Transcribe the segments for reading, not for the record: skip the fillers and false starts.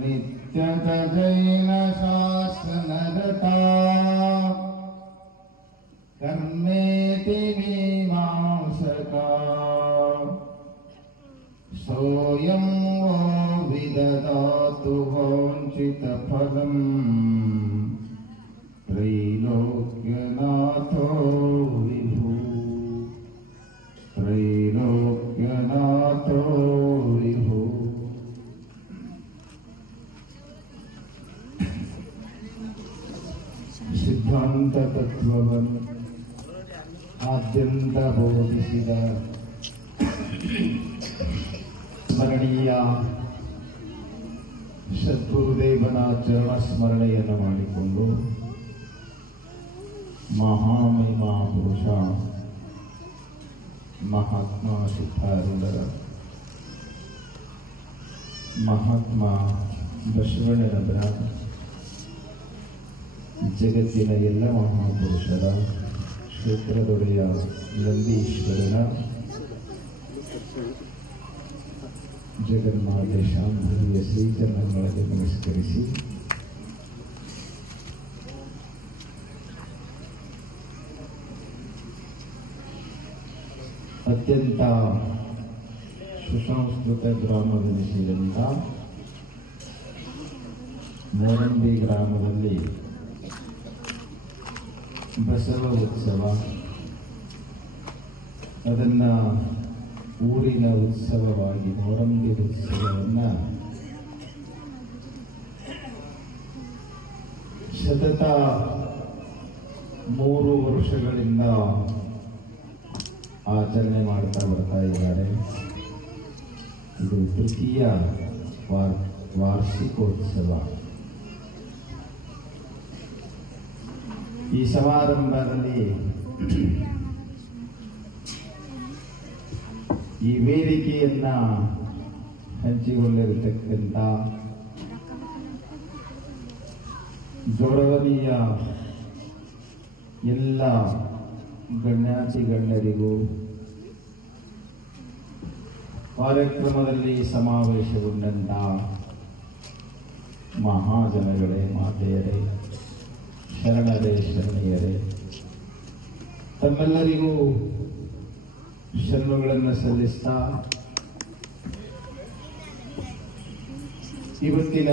नित्यगजैन शासनरता कर्मेति मीमांसका सोऽयं वो विददातु वाञ्छितफलम् त्रैलोक्यनाथो विभु त्रैलोक्यनाथो विभु। ಸಿದ್ಧಾಂತ ತತ್ವವನ್ನು ಆದ್ಯಂತ ಬೋಧಿಸಿದ ಸ್ಮರಣೀಯ ಸದ್ಗುರುದೇವನ ಚರಣ ಸ್ಮರಣೆಯನ್ನು ಮಾಡಿಕೊಂಡು ಮಹಾಮಹಿಮಾ ಪುರುಷ ಮಹಾತ್ಮ ಸಿದ್ಧಾರೂಢರ ಮಹಾತ್ಮ ಬಸವಣ್ಣನವರ ಜಗತ್ತಿನ ಎಲ್ಲ ಮಹಾಪುರುಷರ ಕ್ಷೇತ್ರದೊಡೆಯ ನಂದೀಶ್ವರನ ಜಗನ್ಮಾದೇಶಾಂಭವಿಯ ಶ್ರೀಚರಣಗಳಿಗೆ ನಮಸ್ಕರಿಸಿ ಅತ್ಯಂತ ಸುಸಂಸ್ಕೃತ ಗ್ರಾಮವೆನಿಸಿದಂಥ ಮೋರಂಬಿ ಗ್ರಾಮದಲ್ಲಿ ಬಸವ ಉತ್ಸವ, ಅದನ್ನ ಊರಿನ ಉತ್ಸವವಾಗಿ ಮೋರಂಬಿ ಉತ್ಸವವನ್ನ ಸತತ 3 ವರ್ಷಗಳಿಂದ ಆಚರಣೆ ಮಾಡ್ತಾ ಬರ್ತಾ ಇದ್ದಾರೆ. ಇದು ತೃತೀಯ ವಾರ್ಷಿಕೋತ್ಸವ. ಈ ಸಮಾರಂಭದಲ್ಲಿ ಈ ವೇದಿಕೆಯನ್ನ ಹಂಚಿಕೊಂಡಿರತಕ್ಕಂಥ ಗೌರವನೀಯ ಎಲ್ಲ ಗಣ್ಯಾತಿ ಗಣ್ಯರಿಗೂ, ಕಾರ್ಯಕ್ರಮದಲ್ಲಿ ಸಮಾವೇಶಗೊಂಡಂತ ಮಹಾಜನಗಳೇ, ಮಾತೆಯರೇ, ಶರಣರೇ, ಶರಣೆಯರೇ, ತಮ್ಮೆಲ್ಲರಿಗೂ ಶರಣುಗಳನ್ನು ಸಲ್ಲಿಸ್ತಾ ಇವತ್ತಿನ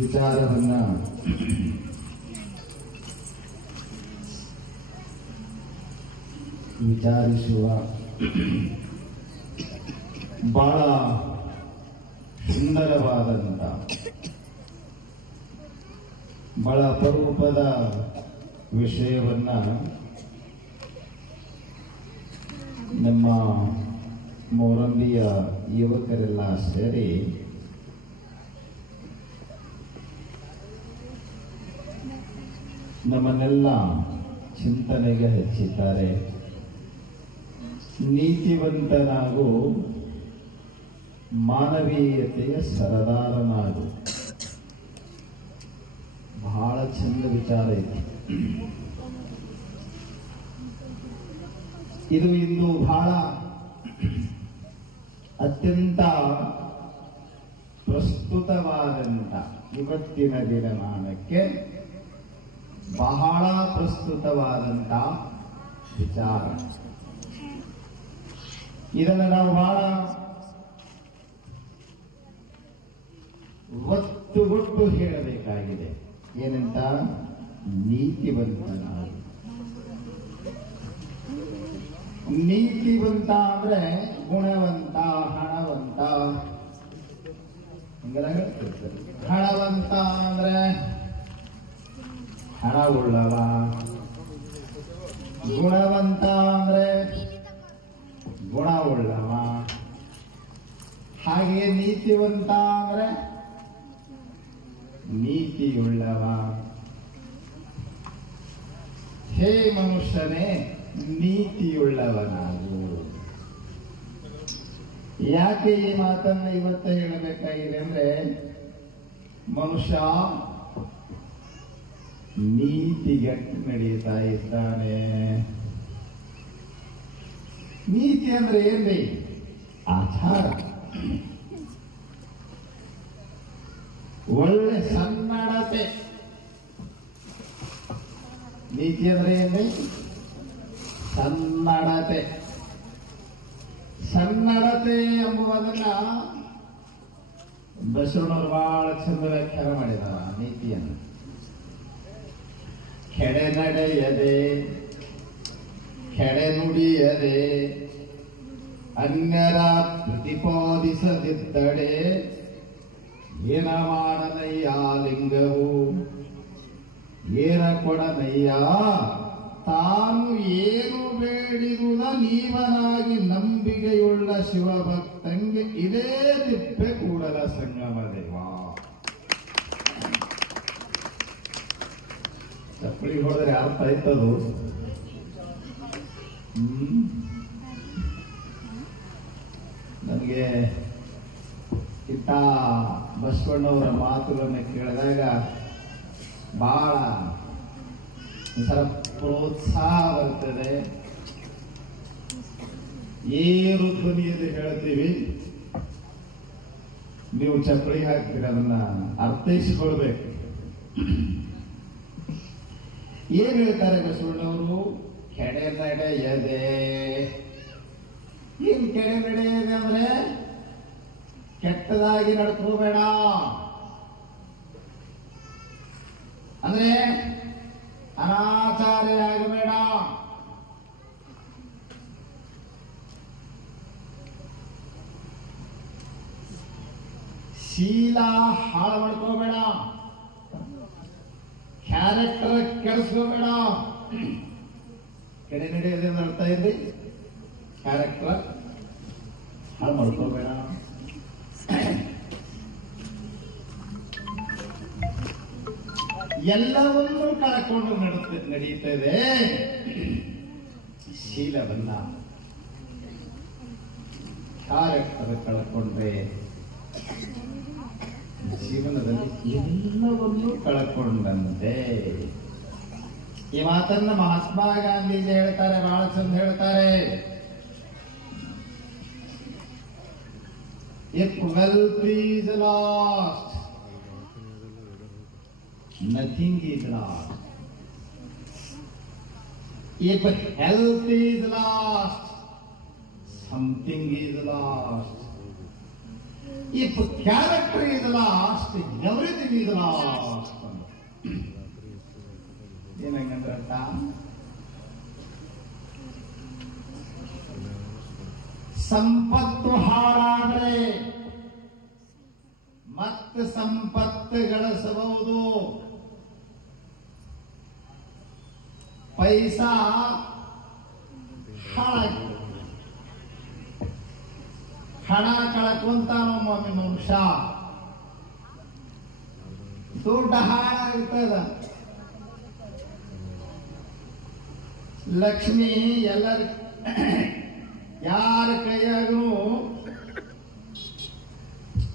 ವಿಚಾರವನ್ನ ವಿಚಾರಿಸುವ ಬಹಳ ಸುಂದರವಾದಂತ, ಬಹಳ ಅಪರೂಪದ ವಿಷಯವನ್ನ ನಮ್ಮ ಮೋರಂಬಿಯ ಯುವಕರೆಲ್ಲ ಸೇರಿ ನಮ್ಮನ್ನೆಲ್ಲ ಚಿಂತನೆಗೆ ಹಚ್ಚಿದ್ದಾರೆ. ನೀತಿವಂತನಾಗು, ಮಾನವೀಯತೆಯ ಸರದಾರನಾಗು. ಬಹಳ ಚಂದ ವಿಚಾರ ಇದೆ. ಇದು ಇಂದು ಬಹಳ ಅತ್ಯಂತ ಪ್ರಸ್ತುತವಾದಂತ, ಇವತ್ತಿನ ದಿನಮಾನಕ್ಕೆ ಬಹಳ ಪ್ರಸ್ತುತವಾದಂತ ವಿಚಾರ. ಇದನ್ನು ನಾವು ಬಹಳ ಒತ್ತುಗೊಟ್ಟು ಹೇಳಬೇಕಾಗಿದೆ. ಏನಂತ? ನೀತಿವಂತನಾಗಿ. ನೀತಿವಂತ ಅಂದ್ರೆ ಗುಣವಂತ, ಹಣವಂತ. ಹಣವಂತ ಅಂದ್ರೆ ಹಣವುಳ್ಳವ, ಗುಣವಂತ ಅಂದ್ರೆ ಗುಣವುಳ್ಳವ, ಹಾಗೆಯೇ ನೀತಿವಂತ ಅಂದ್ರೆ ನೀತಿಯುಳ್ಳವ. ಹೇ ಮನುಷ್ಯನೇ, ನೀತಿಯುಳ್ಳವನಾಗು. ಯಾಕೆ ಈ ಮಾತನ್ನ ಇವತ್ತ ಹೇಳಬೇಕಾಗಿದೆ ಅಂದ್ರೆ, ಮನುಷ್ಯ ನೀತಿಗೆಟ್ಟು ನಡೆಯುತ್ತಾ ಇದ್ದಾನೆ. ನೀತಿ ಅಂದ್ರೆ ಏನ್ರಿ? ಆಚಾರ. ಒಳ್ಳೆ ಸನ್ನಡತೆ. ನೀತಿ ಅಂದ್ರೆ ಏನ್ರಿ? ಸನ್ನಡತೆ. ಸನ್ನಡತೆ ಎಂಬುದನ್ನ ಬಸವಣ್ಣವರು ಬಹಳ ಚಂದ ವ್ಯಾಖ್ಯಾನ ಮಾಡಿದಾರ ನೀತಿಯನ್ನು. ಕೆಡೆ ನಡೆಯದೆ, ಕೆಡೆ ನುಡಿಯದೆ, ಅನ್ಯರ ಪ್ರತಿಪಾದಿಸದಿದ್ದಡೆ ಏನ ಮಾಡನಯ್ಯ ಲಿಂಗವು, ಏನ ಕೊಡನಯ್ಯ ತಾನು ಏನು ಬೇಡಿದುದ ನೀವನಾಗಿ ನಂಬಿಕೆಯುಳ್ಳ ಶಿವಭಕ್ತಂಗೆ ಇದೇ ದಿಪ್ಪೆ ಕೂಡಲ ಸಂಗಮ ದೇವ. ಚಪ್ಪಳಿ ಹೋದರೆ ಅರ್ಥ ಆಯ್ತದು. ನಮಗೆ ಇತ್ತ ಬಸವಣ್ಣವರ ಮಾತುಗಳನ್ನು ಕೇಳಿದಾಗ ಬಹಳ ಒಂಥರ ಪ್ರೋತ್ಸಾಹ ಬರ್ತದೆ. ಏರು ಧ್ವನಿಯಲ್ಲಿ ಹೇಳ್ತೀವಿ, ನೀವು ಚಪ್ಪಳಿ ಹಾಕ್ತೀರಿ, ಅದನ್ನ ಅರ್ಥೈಸಿಕೊಳ್ಬೇಕು. ಏನ್ ಹೇಳ್ತಾರೆ ಬಸವಣ್ಣವರು? ಕೆಡೆ ನಡೆಯದೆ. ಏನ್ ಕೆಡೆ ನಡೆಯದೆ ಅಂದ್ರೆ ಕೆಟ್ಟದಾಗಿ ನಡ್ಕೋಬೇಡ ಅಂದ್ರೆ ಅನಾಚಾರ ಆಗಬೇಡ. ಶೀಲ ಹಾಳು ಮಾಡ್ಕೋಬೇಡ, ಕ್ಯಾರೆಕ್ಟರ್ ಕೆಡಿಸ್ಕೋಬೇಡ. ಕೆಡೆ ನಡೆಯದೆ ಅರ್ಥ ಇದೆ, ಕ್ಯಾರೆಕ್ಟರ್ ಹಾಳು ಮಾಡ್ಕೋಬೇಡ. ಎಲ್ಲವನ್ನೂ ಕಳಕೊಂಡು ನಡೆಯುತ್ತದೆ ಶೀಲವನ್ನ. ಕ್ಯಾರೆಕ್ಟರ್ ಕಳ್ಕೊಂಡ್ರೆ ಜೀವನದಲ್ಲಿ ಎಲ್ಲವನ್ನೂ ಕಳ್ಕೊಂಡಂತೆ. ಈ ಮಾತನ್ನ ಮಹಾತ್ಮ ಗಾಂಧೀಜಿ ಹೇಳ್ತಾರೆ, ಬಹಳ ಚಂದ ಹೇಳ್ತಾರೆ. If wealth is lost, nothing is lost. If health is lost, something is lost. If character is lost, everything is lost. ಏನಂದ್ರೆ ಅರ್ಥ? ಸಂಪತ್ತು ಹಾಳಾದರೆ ಮತ್ತೆ ಸಂಪತ್ತು ಗಳಿಸಬಹುದು. ಪೈಸಾ ಹಾಳಾಗಿ ಹಣ ಕಳ್ಕೊಂತಾನೋ ಮನುಷ್ಯ, ದುಡ್ಡು ಹಾಳಾಗ್ತದ. ಲಕ್ಷ್ಮಿ ಎಲ್ಲರ ಯಾರ ಕೈಯಾಗೂ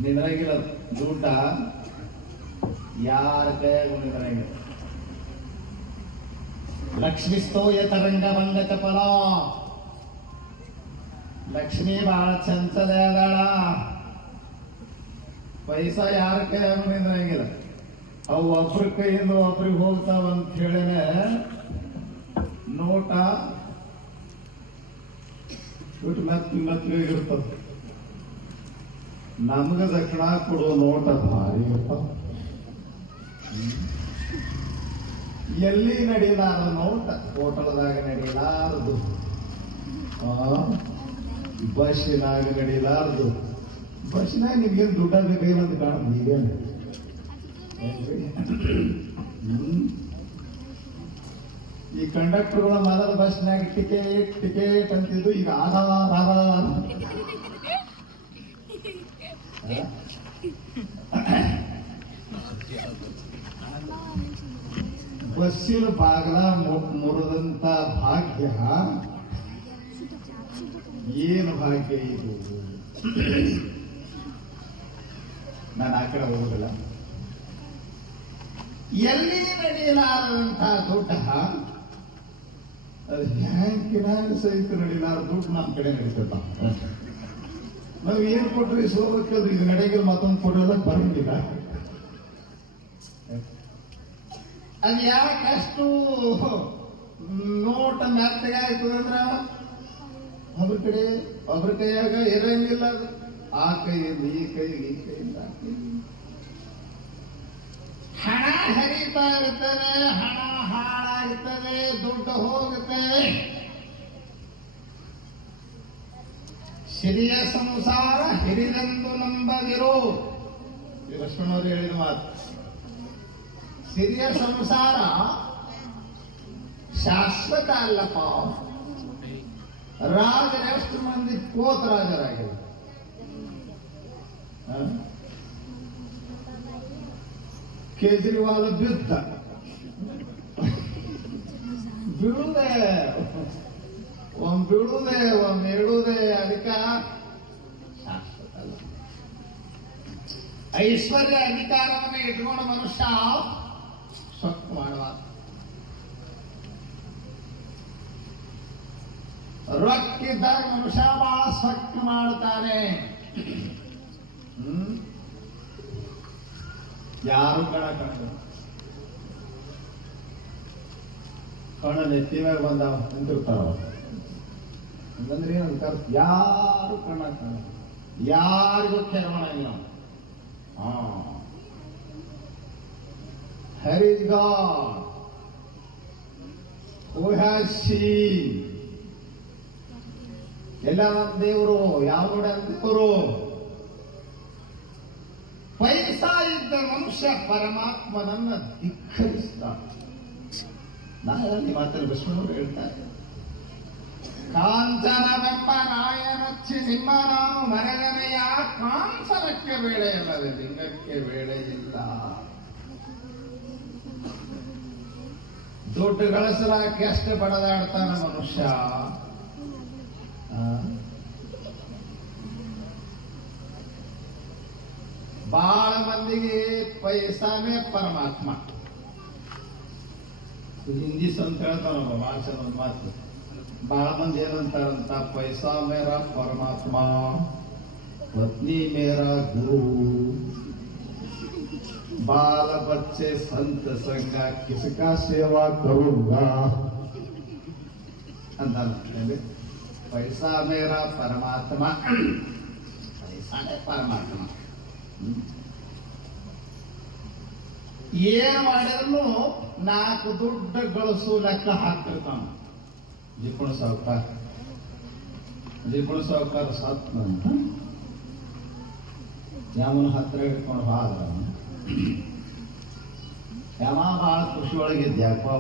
ನಿಂದ್ರಂಗಿಲ್ಲ, ದುಡ್ಡ ಯಾರ ಕೈಯಾಗೂ ನಿಂದ್ರಂಗಿಲ್ಲ. ಲಕ್ಷ್ಮಿಸ್ತೋ ಯತರಂಗ ಭಂಗ ಚಪಲ. ಲಕ್ಷ್ಮಿ ಬಹಳ ಚಂಚಲ ಅದಾಳ, ಪೈಸಾ ಯಾರ ಕೈಯಾಗೂ ನಿಂದ್ರಂಗಿಲ್ಲ. ಅವು ಒಬ್ರ ಕೈಯಿಂದ ಒಬ್ರಿಗೆ ಹೋಗ್ತಾವಂತ ಹೇಳಿನೇ ನೋಟ ಇಟ್ಟು ಮೆತ್ತಗಿರ್ತದ. ನಮಗ ದಕ್ಷಿಣ ಕೊಡುವ ನೋಟ ಭಾರಿ ಇರ್ತಾವ. ಎಲ್ಲಿ ನಡೀಲಾರ ನೋಟ, ಹೋಟೆಲ್ದಾಗ ನಡೀಲಾರದು, ಬಸ್ಸಿನಾಗ ನಡೀಲಾರದು. ಬಸ್ಸಿನಾಗ ನಿಮ್ಗೇನು ದುಡ್ಡ ಬೇಕಾಗಿಲ್ಲ ಅಂತ ಕಾಣುದು. ಈಗೇನು ಈ ಕಂಡಕ್ಟರ್ಗಳ ಮೊದಲ ಬಸ್ನಾಗ ಟಿಕೆಟ್ ಟಿಕೆಟ್ ಅಂತಿದ್ದು, ಈಗ ಆಧಾರ ಬಸ್ಸಿನ ಬಾಗಲ ಮುರಿದಂತ ಭಾಗ್ಯ ಏನು ಭಾಗ್ಯ ಇದು. ನಾನು ಆ ಕಡೆ ಹೋಗುದಿಲ್ಲ. ಎಲ್ಲಿ ನಡೆಯಲಾರಂತಹ ದುಡ್ಡ ಅದು ಬ್ಯಾಂಕಿನಾಗ ಸಹಿತ ನಡೀಲಾರ ದುಡ್ಡು ನಮ್ಮ ಕಡೆ ನಡೀತದ. ನಾವು ಏನ್ ಕೊಟ್ರಿ ಸೋಲಕ್ಕದು ಈಗ ನಡೆಗೆ ಮತ್ತೊಂದು ಕೊಡೋದಕ್ಕೆ ಬರಂಗಿಲ್ಲ. ಅದು ಯಾಕಷ್ಟು ನೋಟ ಮೆತ್ತಗಾಗ್ತದಂದ್ರ ಒಬ್ರ ಕೈಯಾಗ ಇರಂಗಿಲ್ಲ. ಅದು ಆ ಕೈಯಿಂದ ಈ ಕೈಯಿಂದ ಈ ಕೈಯಿಂದ ಆ ಕೈಯಿಂದ ಹಣ ಹರಿತಾ ಇರ್ತದೆ, ಹಣ ಹಾಳಾಗ್ತದೆ, ದುಡ್ಡು ಹೋಗುತ್ತೆ. ಸಿರಿಯ ಸಂಸಾರ ಹಿರಿದೆಂದು ನಂಬದಿರು. ಲಕ್ಷ್ಮಣವರು ಹೇಳಿದ ಮಾತು. ಸಿರಿಯ ಸಂಸಾರ ಶಾಶ್ವತ ಅಲ್ಲಪ್ಪ. ರಾಜರೆಷ್ಟು ಮಂದಿ ಕೋತ ರಾಜರಾಗಿಲ್ಲ. ಕೇಜ್ರಿವಾಲ್ ಬಿದ್ದ ಬೀಳುದೇ, ಬೀಳುದೇ ಇಡುವುದೇ. ಅದಕ್ಕ ಶಾಶ್ವತ ಅಲ್ಲ. ಐಶ್ವರ್ಯ ಅಧಿಕಾರವನ್ನು ಇಟ್ಕೊಂಡು ಮನುಷ್ಯ ಸೊಕ್ಕು ಮಾಡುವ. ರೊಕ್ಕಿದ್ದಾಗ ಮನುಷ್ಯ ಬಹಳ ಸೊಕ್ಕು ಮಾಡುತ್ತಾನೆ. ಯಾರು ಕಣ ನೆತ್ತಿ ಮ್ಯಾಗ ಬಂದಾವ ನಿಂತಿರ್ತಾರ. ಹಂಗಂದ್ರೆ ಏನಂತ ಯಾರು ಕಣ ಯಾರಿಗೂ ಕೇರ್ ಮಾಡಂಗಿಲ್ಲ. Here is God who has seen. ಎಲ್ಲ ನಮ್ಮ ದೇವರು ಯಾವ ನೋಡಿ ಅಂತಿದ್ರು. ಪೈಸಾ ಇದ್ದ ಮನುಷ್ಯ ಪರಮಾತ್ಮನನ್ನ ಧಿಕ್ಕರಿಸ್ತಾನೆ. ನಾನು ಮಾತನ್ನು ವಿಷ್ಣುವರು ಹೇಳ್ತಾರೆ. ಕಾಂಚನವೆಂಬ ನಾಯನಚ್ಚಿ ನಿಮ್ಮ ನಾನು ಮರೆಗನೆಯ ಕಾಂಚನಕ್ಕೆ ವೇಳೆ ಇಲ್ಲದೆ ಲಿಂಗಕ್ಕೆ ವೇಳೆ ಇಲ್ಲ. ದುಡ್ಡು ಗಳಿಸಲಾಕೆ ಅಷ್ಟೇ ಬಡದಾಡ್ತಾನ ಮನುಷ್ಯ. ಬಹಳ ಮಂದಿಗೆ ಪೈಸಾನೇ ಪರಮಾತ್ಮ. ಹಿಂದಿ ಸಂತ ಹೇಳ್ತಾನಲ್ಲ ಬಹಳ ಚಂದ ಮಾತು. ಬಹಳ ಮಂದಿ ಏನಂತಾರಂತ, ಪೈಸಾ ಮೇರಾ ಪರಮಾತ್ಮ, ಪತ್ನಿ ಮೇರಾ ಗುರು, ಬಾಲ ಬಚ್ಚೆ ಸಂತ ಸಂಗ ಕಿಸಕಾ ಸೇವಾ ಕरूंगा ಅಂತ. ಪೈಸಾ ಮೇರಾ ಪರಮಾತ್ಮ, ಪೈಸಾನೇ ಪರಮಾತ್ಮ. ಏನ್ ಮಾಡಿದ್ರು ನಾಲ್ಕು ದುಡ್ಡು ಗಳಿಸು ಲೆಕ್ಕ ಹಾಕ್ತಿರ್ತಾನ. ಜಿಪುಣ ಸಾವುಕಾರ ಸತ್ನಂತ ಯಾವನ ಹತ್ರ ಹಿಡ್ಕೊಂಡು ಹಾದ್ರ ಯಾವ ಬಹಳ ಖುಷಿ ಒಳಗಿದ್ದ. ಯಾಕೋ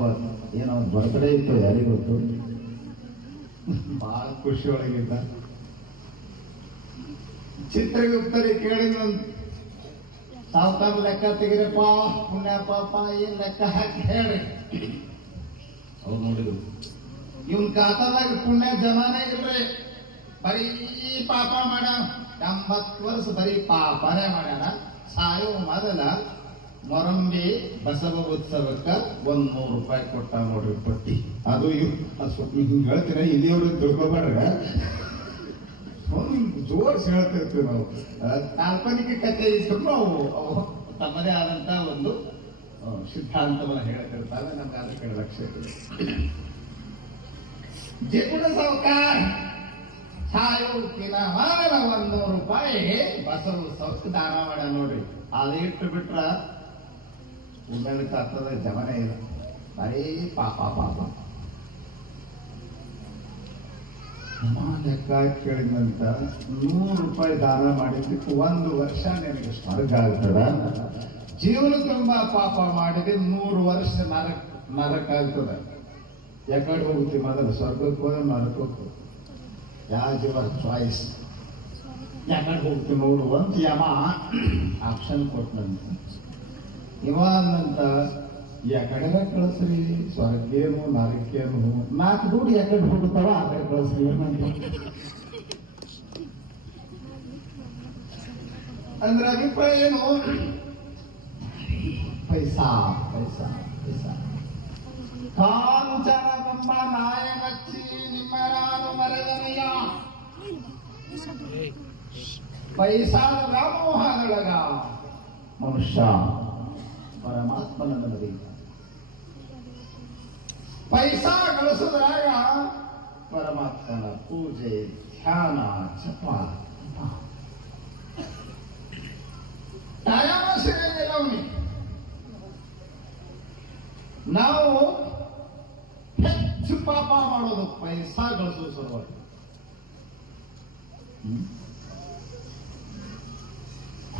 ಏನೋ ಬರ್ತ್ಡೇ ಇತ್ತು ಯಾರಿಗೊತ್ತು. ಬಹಳ ಖುಷಿ ಒಳಗಿದ್ದ. ಚಿತ್ರಗುಪ್ತರಿಗೆ ಕೇಳಿದಂತ, ಸಾವುಕಾರ ಲೆಕ್ಕ ತೆಗಿರಪ್ಪ, ಪುಣ್ಯ ಪಾಪ ಏನ್ ಲೆಕ್ಕ ಹಾಕಿ ಹೇಳಿ. ಅವ್ರು ನೋಡಿದ್ರು ಇವನ್ ಖಾತಾದಾಗ ಪುಣ್ಯ ಜಮಾನೇ ಇಲ್ರಿ, ಬರೀ ಪಾಪ ಮಾಡ್ಯಾನ. 80 ವರ್ಷ ಬರೀ ಪಾಪನೇ ಮಾಡ್ಯಾನ. ಸಾಯೋ ಮೊದಲ ಮೊರಂಬಿ ಬಸವ ಉತ್ಸವಕ್ಕ 100 ರೂಪಾಯಿ ಕೊಟ್ಟ ನೋಡ್ರಿ ಪಟ್ಟಿ. ಅದು ಹಿಂಗ್ ಹೇಳ್ತೀರ, ಇಲ್ಲಿಯವ್ರಿಗೆ ತಿಳ್ಕೊಬೇಡ್ರ, ಜೋರ್ಸ್ ಹೇಳ್ತಿರ್ತೀವಿ ನಾವು. ಕಾಲ್ಪನಿಕ ಕಥೆ ಇದ್ರು ಅವು ತಮ್ಮದೇ ಆದಂತ ಒಂದು ಸಿದ್ಧಾಂತವನ್ನು ಹೇಳ್ತಿರ್ತಾವೆ. ನಮ್ಗೆ ಅದ್ರ ಕಡೆ ಲಕ್ಷ್ಯ ಇದೆ. ಜಿಪುಣ ಸಾವುಕಾರ ಸಾಯೋಕಿನ ಮಾನವ 100 ರೂಪಾಯಿ ಬಸವ ಉತ್ಸವಕ್ಕೆ ದಾನ ಮಾಡ ನೋಡ್ರಿ. ಅದು ಇಟ್ಟು ಬಿಟ್ರ ಉಮೇಳ ಕಾತದ ಜಮನೆ ಇಲ್ಲ, ಬರೀ ಪಾಪ ಪಾಪ. ಲೆಕ್ಕ ಕೇಳಿದಂತ 100 ರೂಪಾಯಿ ದಾನ ಮಾಡಿದ್ದಕ್ಕೆ 1 ವರ್ಷ ನಿನಗೆ ಸ್ವರ್ಗ ಆಗ್ತದ. ಜೀವನ ತುಂಬಾ ಪಾಪ ಮಾಡಿದ್ರೆ 100 ವರ್ಷ ನರಕ ಆಗ್ತದ. ಯಾಕಡೆ ಹೋಗುತ್ತೆ ಮೊದಲು, ಸ್ವರ್ಗಕ್ಕೆ ಹೋದ ನರಕ ಹೋಗ್ತದೆ. As your choice. ಯಾಕಡೆ ಹೋಗ್ತೀವಿ ನೋಡು ಅಂತ ಯಮ ಆಪ್ಷನ್ ಕೊಟ್ಟನಂತ. ಇವಾಗಂತ ಯಾಕಡೆ ಕಳಿಸ್ರಿ, ಸ್ವರ್ಗೇನು ನರಕೇನು, 4 ದುಡ್ಡು ಯಾಕಡೆ ಹೋಗುತ್ತಾವ ಆ ಕಡೆ ಕಳಿಸ್ರಿ ಅಂದ್ರೆ ಅಭಿಪ್ರಾಯ ಏನು? ಪೈಸಾ ಪೈಸಾ ಪೈಸಾ. ಕಾಂಚನವೆಂಬ ನಾಯನಚ್ಚಿ ನಿಮ್ಮ ನಾನು ಮರೆದನೆಯ. ಪೈಸಾದ ವ್ಯಾಮೋಹದೊಳಗ ಮನುಷ್ಯ ಪರಮಾತ್ಮನನ್ನು ಮರೆಯುತ್ತಾರೆ. ಪೈಸಾ ಗಳಿಸೋದ್ರಾಗ ಪರಮಾತ್ಮನ ಪೂಜೆ, ಧ್ಯಾನ, ಜಪ ಟೈಮ ಸಿಗಂಗಿಲ್ಲ ಅವನಿಗೆ. ನಾವು ಹೆಚ್ಚು ಪಾಪ ಮಾಡೋದು ಪೈಸಾ ಗಳಿಸೋ ಸಲುವಾಗಿ.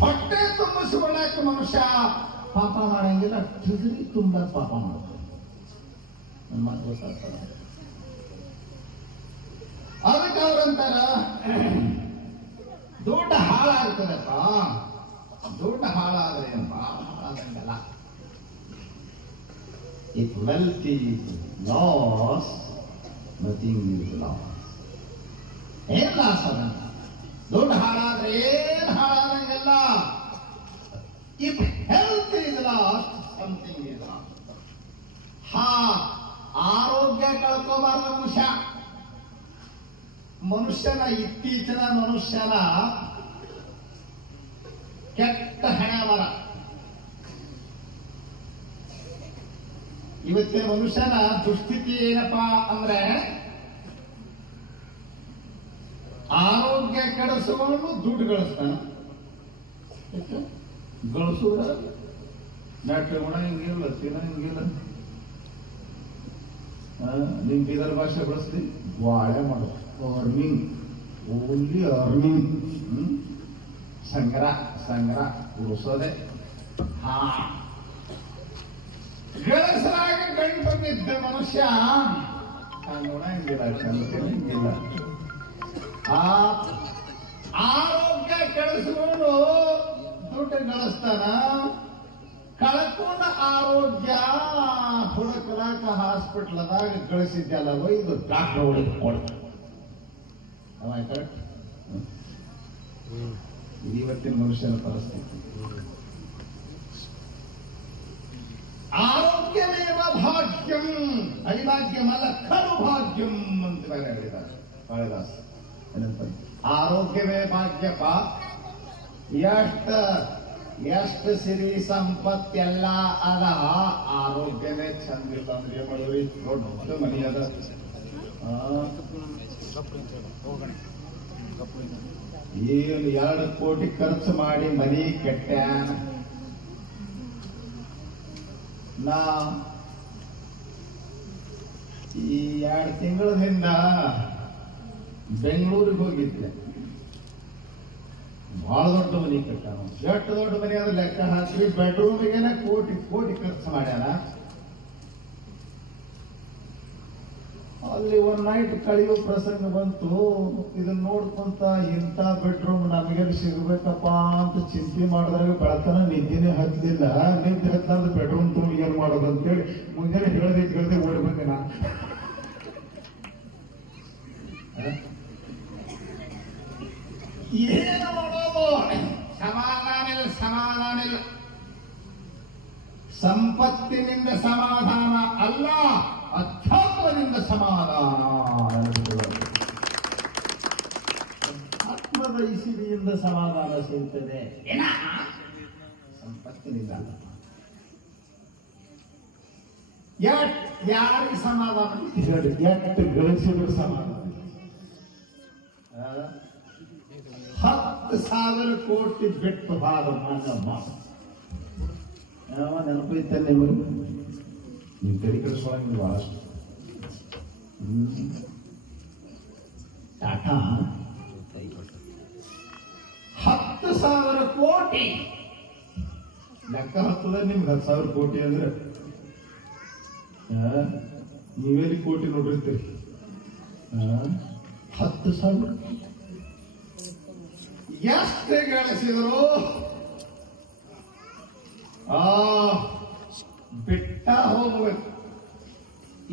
ಹೊಟ್ಟೆ ತುಂಬಿಸಿಕೊಳ್ಳಕ್ಕೆ ಮನುಷ್ಯ ಪಾಪ ಮಾಡಂಗಿಲ್ಲ, ಟ್ರಿಜರಿ ತುಂಬ ಪಾಪ ಮಾಡೋದು. ನನ್ನ ಮಾತು ಗೊತ್ತಾಗ್ತದೆ. ಅದಕ್ಕೆ ಅವ್ರಂತಾರ ದುಡ್ಡು ಹಾಳಾಗ್ತದಪ್ಪ, ದುಡ್ಡು ಹಾಳಾದ್ರೆ ಹಾಳಾದಂಗಲ್ಲ. If wealth is lost, nothing is lost. ಏನ್ ಲಾಸ್ ಅದ? ದುಡ್ಡು ಹಾಳಾದ್ರೆ ಏನ್ ಹಾಳಾದಂಗಲ್ಲ. If health is lost, something is lost. ಆರೋಗ್ಯ ಕಳ್ಕೋಬಾರ್ದು ಮನುಷ್ಯನ ಇತ್ತೀಚಿನ ಮನುಷ್ಯನ ಕೆಟ್ಟ ಹಣೆ ಬರ. ಇವತ್ತಿನ ಮನುಷ್ಯನ ದುಸ್ಥಿತಿ ಏನಪ್ಪಾ ಅಂದ್ರೆ ಆರೋಗ್ಯ ಕೆಡಿಸಿಕೊಂಡು ದುಡ್ಡು ಗಳಿಸ್ತಾನ. ಗಳಿಸುವುದ ನಾಟ್ಯ ಉಣಂಗಿಲ್ಲ, ತಿನ್ನಂಗಿಲ್ಲ. ನಿಮ್ ಬೀದರ್ ಭಾಷೆ ಬಳಸ್ತಿ ವಾಳೆ ಮಾಡು, ಅರ್ನಿಂಗ್, ಓನ್ಲಿ ಅರ್ನಿಂಗ್. ಸಂಗ್ರಹ ಉಳಿಸೋದೆ. ಗಳಿಸಲಾಗ ಗಂಟು ಬಿದ್ದ ಮನುಷ್ಯ ಉಣಂಗಿಲ್ಲ, ತಿನ್ನಂಗಿಲ್ಲ. ಆರೋಗ್ಯ ಕೆಡಿಸಿಕೊಂಡು ದುಡ್ಡು ಗಳಿಸ್ತಾನ. ಕಳ್ಕೊಂಡ ಆರೋಗ್ಯ ಹುಡುಕಲಾಕ ಹಾಸ್ಪಿಟ್ಲದಾಗ ಗಳಿಸಿದ್ದಲ್ಲವೋ ಇದು ಡಾಕ್ಟರ್ ಹುಡುಕಿ ಕೊಡ್ತಾನೆ. ಕರೆಕ್ಟ್? ಇದು ಇವತ್ತಿನ ಮನುಷ್ಯನ ಪರಿಸ್ಥಿತಿ. ಆರೋಗ್ಯಮೇವ ಭಾಗ್ಯಂ, ಐಭಾಗ್ಯಮಲ್ಲ ಖಲು ಭಾಗ್ಯಂ ಅಂತ ಬೇರೆ ಹೇಳಿದ್ದಾರೆ ಕಾಳಿದಾಸ. ಆರೋಗ್ಯವೇ ಭಾಗ್ಯಪ್ಪ. ಎಷ್ಟು ಸಿರಿ ಸಂಪತ್ತೆಲ್ಲ ಅದ, ಆರೋಗ್ಯವೇ ಚಂದಿಲ್ಲ ಅಂದ್ರೆ ಏನ್ ಮಾಡಿದ್ರಿ? ದೊಡ್ಡ ಮನಿ ಅದ, ಏನು 2 ಕೋಟಿ ಖರ್ಚು ಮಾಡಿ ಮನಿ ಕೆಟ್ಟ್ಯಾನ. ನಾ ಈ 2 ತಿಂಗಳ ಹಿಂದ ಬೆಂಗಳೂರಿಗೆ ಹೋಗಿದ್ದೆ. ಬಹಳ ದೊಡ್ಡ ಮನಿ ಕಟ್ಟಾನ. ಎಷ್ಟು ದೊಡ್ಡ ಮನಿ ಆದ್ರೆ ಲೆಕ್ಕ ಹಾಕಿ, ಬೆಡ್ರೂಮಿಗೆನೆ ಕೋಟಿ ಖರ್ಚು ಮಾಡ್ಯಾನ. ಅಲ್ಲಿ ಒಂದ್ ನೈಟ್ ಕಳೆಯೋ ಪ್ರಸಂಗ ಬಂತು. ಇದನ್ನ ನೋಡ್ಕೊಂತ ಇಂಥ ಬೆಡ್ರೂಮ್ ನಮಗೇನು ಸಿಗಬೇಕಪ್ಪ ಅಂತ ಚಿಂತೆ ಮಾಡಿದಾಗ ಬೆಳತನ ನಿದ್ದೆನೇ ಹತ್ತಲಿಲ್ಲ. ನಿದ್ದೆ ಹತ್ತಲಾರ್ದು ಬೆಡ್ರೂಮ್ ತುಂಬ ಏನ್ ಮಾಡೋದು ಅಂತೇಳಿ ಮುಂಜಾನೆ ಹೇಳ್ದೆ ಓಡಿ ಬಂದೆ ನಾನು. ಏನು ಮಾಡೋದು? ಸಮಾಧಾನ ಇಲ್ಲ. ಸಂಪತ್ತಿನಿಂದ ಸಮಾಧಾನ ಅಲ್ಲ, ಅಧ್ಯಾತ್ಮದಿಂದ ಸಮಾಧಾನ. ಆತ್ಮದ ಇಸಿರಿಯಿಂದ ಸಮಾಧಾನ ಸಿಗುತ್ತದೆ, ಸಂಪತ್ತಿನಿಂದ ಅಲ್ಲ. ಯಾರಿಗೆ ಸಮಾಧಾನ ಹೇಳಿ? ಎಷ್ಟು ಗಳಿಸಿದ್ರು ಸಮಾಧಾನ. 10,000 ಕೋಟಿ ಬಿಟ್ಟು ಹಾಲು ಮಾನಮ್ಮ ನೆನಪೈತೆ ನಿಮಗೆ? ನೀವು ತೆರಿ ಕಳಿಸ್ಕೊಳಂಗಿಲ್ಲ ಬಹಳಷ್ಟು. ಟಾಟಾ 10,000 ಕೋಟಿ ಲೆಕ್ಕ ಹತ್ತದ. ನಿಮ್ಗೆ 10,000 ಕೋಟಿ ಅಂದ್ರೆ ನೀವೇಲಿ ಕೋಟಿ ನೋಡಿರ್ತೀರಿ. 10,000 ಎಷ್ಟು ಗಳಿಸಿದ್ರು ಬಿಟ್ಟ ಹೋಗ್ಬೇಕು.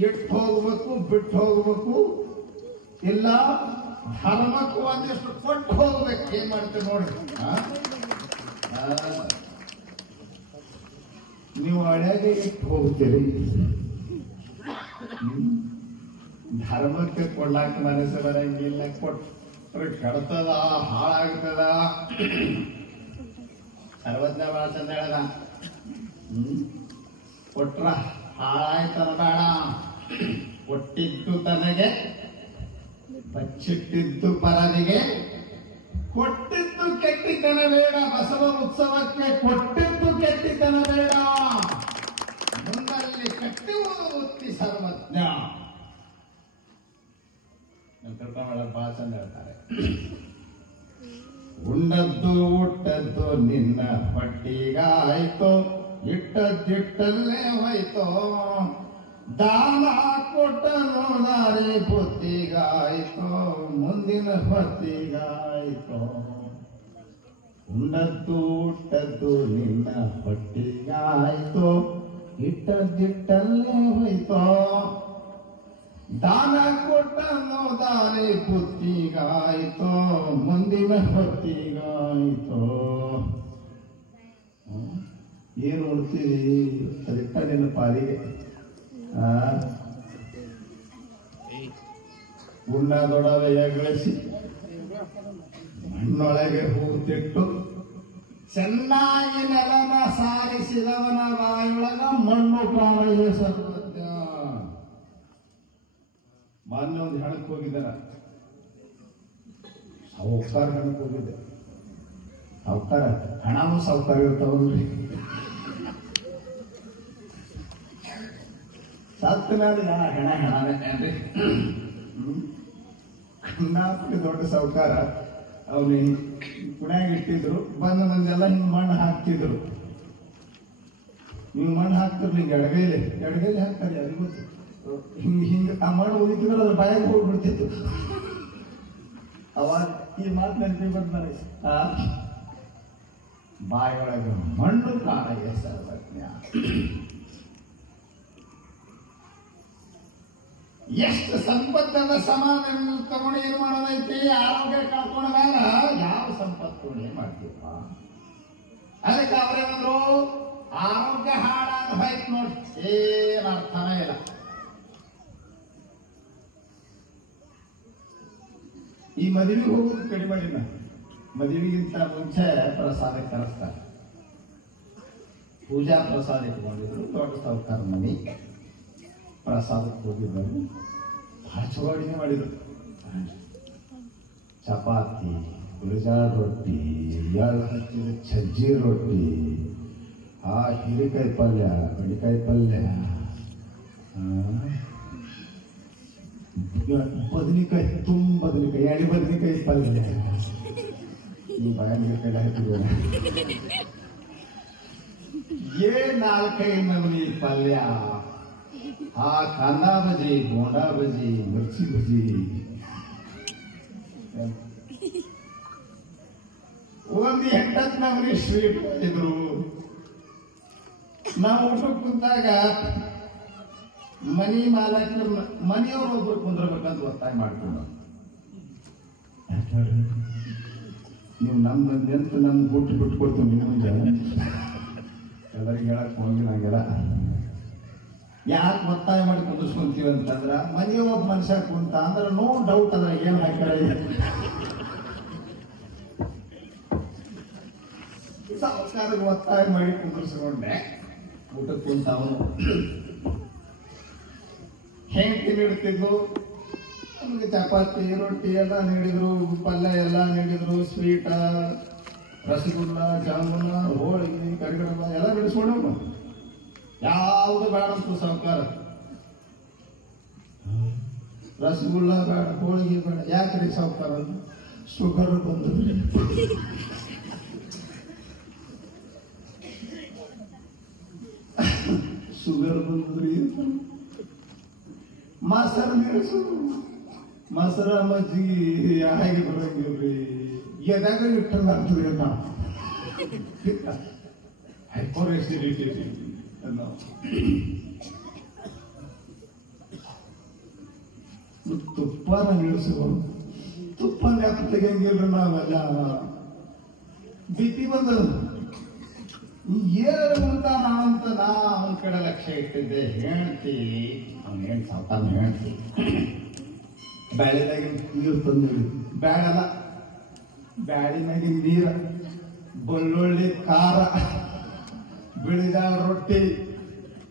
ಇಟ್ಟು ಹೋಗ್ಬೇಕು, ಬಿಟ್ಟು ಹೋಗ್ಬೇಕು, ಇಲ್ಲ ಧರ್ಮಕ್ಕೂ ಒಂದಿಷ್ಟು ಕೊಟ್ಟು ಹೋಗ್ಬೇಕು. ಏನ್ ಮಾಡ್ತೀವಿ ನೋಡ್ರಿ. ನೀವು ಹಳೆಗೆ ಇಟ್ಟು ಹೋಗ್ತೀರಿ, ಧರ್ಮಕ್ಕೆ ಕೊಡ್ಲಾಕ ಮನಸ್ಸು ಬರಂಗಿಲ್ಲ. ಕೊಟ್ರೆ ಕೆಡ್ತದ, ಹಾಳಾಗ್ತದ. ಸರ್ವಜ್ಞ ಬಹಳ ಚಂದ ಹೇಳದ. ಕೊಟ್ರ ಹಾಳಾಯ್ತನ ಬೇಡ, ಕೊಟ್ಟಿದ್ದು ತನಗೆ ಬಚ್ಚಿಟ್ಟಿದ್ದು ಪರನಿಗೆ, ಕೊಟ್ಟಿದ್ದು ಕೆಟ್ಟಿತನ ಬೇಡ. ಬಸವ ಉತ್ಸವಕ್ಕೆ ಕೊಟ್ಟಿದ್ದು ಕೆಟ್ಟಿತನ ಬೇಡ, ಮುಂದಲ್ಲಿ ಕಟ್ಟುವುದು ವೃತ್ತಿ ಸರ್ವಜ್ಞ. ಬಹಳ ಚಂದ ಹೇಳ್ತಾರೆ. ಉಂಡದ್ದು ಊಟದ್ದು ನಿನ್ನ ಪಟ್ಟಿಗಾಯ್ತು, ಇಟ್ಟದ್ದಿಟ್ಟಲ್ಲೇ ಹೋಯ್ತು. ದಾನ ಕೊಟ್ಟನು ದಾರಿ ಬುತ್ತಿಗಾಯ್ತು, ಮುಂದಿನ ಹೊತ್ತಿಗಾಯ್ತು. ಉಂಡದ್ದು ಊಟದ್ದು ನಿನ್ನ ಪಟ್ಟಿಗಾಯ್ತು, ಇಟ್ಟದ್ದಿಟ್ಟಲ್ಲೇ ಹೋಯ್ತು. ದಾನ ಕೊಟ್ಟನು ದಾರಿ ಬುತ್ತಿಗಾಯ್ತು, ಮುಂದಿನ ಹೊತ್ತಿಗಾಯ್ತು. ಏನು ನೋಡ್ತೀವಿ ಸರಿಟ್ಟ ನಿನ್ನ ಪಾಲಿಗೆ. ಉಣ್ಣದೊಡವೆಯ ಗಳಿಸಿ ಮಣ್ಣೊಳಗೆ ಹೂತಿಟ್ಟು, ಚೆನ್ನಾಗಿ ನೆಲನ ಸಾರಿಸಿದವನ ಬಾಯೊಳಗ ಮಣ್ಣು ಕಾಣದೆ ಸರ್ವಜ್ಞ. ಮೊನ್ನೆ ಒಂದು ಹೆಣಕ್ಕೆ ಹೋಗಿದ್ದಾರ, ಸಾವುಕಾರ ಹೆಣಕ್ಕೆ ಹೋಗಿದ್ದೆ. ಸಾವುಕಾರ ಹಣನೂ ಸಾವುಕಾರ ಇರ್ತಾವಲ್ರಿ. ಸತ್ತ ಮೇಲೆ ಹೆಣ ಹೆಣನೇ ಏನ್ರಿ. ಕಣ್ಣಾಪಿ ದೊಡ್ಡ ಸಾವುಕಾರ. ಅವ್ರು ಕುಣ್ಯಾಗ ಇಟ್ಟಿದ್ರು, ಬಂದ ಮಂದೆಲ್ಲ ಹಿಂಗ್ ಮಣ್ಣು ಹಾಕ್ತಿದ್ರು. ನೀವು ಮಣ್ಣು ಹಾಕ್ತಿರ್ಲಿ ಹಿಂಗೆ ಎಡಗೈಲಿ ಹಾಕ್ತಾರೆ, ಯಾರಿಗೂ ಗೊತ್ತು. ಹಿಂಗ ಆ ಮಣ್ಣು ಹೋಗಿದ್ರು ಅದ್ರ ಬಾಯಾಗ ಹೋಗ್ಬಿಡ್ತಿತ್ತು. ಅವಾಗ ಈ ಮಾತು ನೆನಪಿ ಬಂದ ಬಾಯೊಳಗೆ ಮಣ್ಣು ಕಾಣೆಯ ಸರ್ವಜ್ಞ. ಎಷ್ಟು ಸಂಪತ್ತನ್ನ ಸಮಾನ ತಗೊಂಡು ಏನ್ ಮಾಡೋದೈತಿ? ಆರೋಗ್ಯ ಕಳ್ಕೊಂಡ ಮೇಲೆ ಯಾವ ಸಂಪತ್ತು ಏನ್ ಮಾಡ್ತೀವಪ್ಪ? ಅದಕ್ಕೆ ಅವ್ರೇನಂದ್ರು, ಆರೋಗ್ಯ ಹಾಳಾದ ಹೋಯ್ತು ನೋಡಿ, ಏನ್ ಅರ್ಥನೇ ಇಲ್ಲ. ಈ ಮದುವೆಗೆ ಹೋಗೋದು ಕಡಿಮೆ. ಮದುವೆಗಿಂತ ಮುಂಚೆ ಪ್ರಸಾದ ಕರೆಸ್ತಾರೆ. ಪೂಜಾ ಪ್ರಸಾದ ಇಟ್ಕೊಂಡಿದ್ರು. ದೊಡ್ಡ ಸಾವುಕಾರ ಮನೆ ಪ್ರಸಾದಕ್ಕೆ ಹೋಗಿದ್ರು. ಬಹಳ ಚಲೋ ಅಡಿಗೆ ಮಾಡಿದ್ರು. ಚಪಾತಿ, ಗುರುಜಾಳ ರೊಟ್ಟಿ, ಎಳ್ಳು ಹಚ್ಚಿದ ಸಜ್ಜಿ ರೊಟ್ಟಿ, ಹೀರೆಕಾಯಿ ಪಲ್ಯ, ಬೆಂಡೆಕಾಯಿ ಪಲ್ಯ, ಬದನೆಕಾಯಿ, ಬದನೆಕಾಯಿ, ಎಣ್ಣೆ ಬದನೆಕಾಯಿ ಪಲ್ಯ. ಈ ಬಾಯಿಗೆ ಕಡೆ ಹಾಕಿದ್ರು. ನಾಲ್ಕೈದು ನಮೂನಿ ಪಲ್ಯ, ಕಾಂದಾ ಬಜಿ, ಬೋಂಡಾ ಬಜಿ, ಮಿರ್ಚಿ ಬಜಿ, ಒಂದು 8 ನಮೂನಿ ಸ್ವೀಟ್ ಮಾಡಿದ್ರು. ನಾವು ಊಟಕ್ಕೆ ಕುಂತಾಗ ಮನಿ ಮಾಲಕರು ಮನೆಯವರು ಒಬ್ರು ಕುಂದ್ರಬೇಕಂತ ಒತ್ತಾಯ ಮಾಡ್ಕೊಂಡು, ನೀವು ನಮ್ಮ ಮಂದಿ ಅಂತ ನಮ್ಗೆ ಊಟ ಬಿಟ್ಕೊಡ್ತೀವಿ ಮುಂಜೆ ಎಲ್ಲರಿಗೆ ಹೇಳಕ್ ಹೋಗಿ ನಂಗೆಲ್ಲ. ಯಾಕೆ ಒತ್ತಾಯ ಮಾಡಿ ಕುಂದಿಸ್ಕೊಂತೀವಿ ಅಂತಂದ್ರ, ಮನೆಯ ಒಬ್ಬ ಮನುಷ್ಯ ಕುಂತ ಅಂದ್ರೆ ನೋ ಡೌಟ್ ಅದ್ರ ಏನ್ ಹಾಕ್ಯಾರ. ಸರ್ಕಾರಕ್ಕೆ ಒತ್ತಾಯ ಮಾಡಿ ಕುಂದಿಸ್ಕೊಂಡೆ ಊಟಕ್ಕೆ ಕುಂತ. ಅವನು ಹೆಂಗ್ ನೀಡ್ತಿದ್ರು ನಮಗೆ ಚಪಾತಿ ರೊಟ್ಟಿ ಎಲ್ಲ ನೀಡಿದ್ರು, ಪಲ್ಯ ಎಲ್ಲ ನೀಡಿದ್ರು, ಸ್ವೀಟ, ರಸಗುಲ್ಲ, ಜಾಮೂನ, ಹೋಳಿಗೆ, ಕರಿಗಡಬ ಎಲ್ಲ ಬಿಡಿಸ್ಕೊಂಡ. ಯಾವುದು ಬೇಡ ಅಂತ ಸಾವುಕಾರ. ರಸಗುಲ್ಲ ಬೇಡ, ಹೋಳಿಗೆ ಬೇಡ. ಯಾಕ್ರಿ ಸಾವುಕಾರ? ಶುಗರ್ ಬಂದ್ರಿ. ಶುಗರ್ ಬಂದ್ರಿ. ಮೊಸರ ಮಜ್ಜಿಗೆ ಹೇಗೆ ಬರಂಗಿಲ್ರಿ. ಎದಾಗ ಇಟ್ಟಲ್ಲ ಅಂತಂದ್ರೆ ನಾವು ಹೈಪರ್ ಎಸಿಡಿಟಿ ತುಪ್ಪನ ನಿಲ್ಲಿಸ್ಕೊಂಡು ತುಪ್ಪನ ಯಾಕೆ ತೆಗಿಯಂಗಿಲ್ರಿ ನಾವೆಲ್ಲ. ಬಿಪಿ ಬಂದದ ಏನಾದ್ರು ಅಂತ ನಾವಂತ ಅವನ ಕಡೆ ಲಕ್ಷ್ಯ ಇಟ್ಟಿದ್ದೆ. ಹೇಳ್ತಿ ಅವ್ನು ಏನ್ ಸಾವ್ತಾನ ಹೇಳ್ತಿ ಬ್ಯಾಳಿನಾಗಿನ ನೀರು ತಂದಿರಿ. ಬ್ಯಾಡಲ್ಲ, ಬ್ಯಾಳಿನಾಗಿನ ನೀರ ಬೆಳ್ಳುಳ್ಳಿ ಖಾರ, ಬಿಳಿದಾಳ ರೊಟ್ಟಿ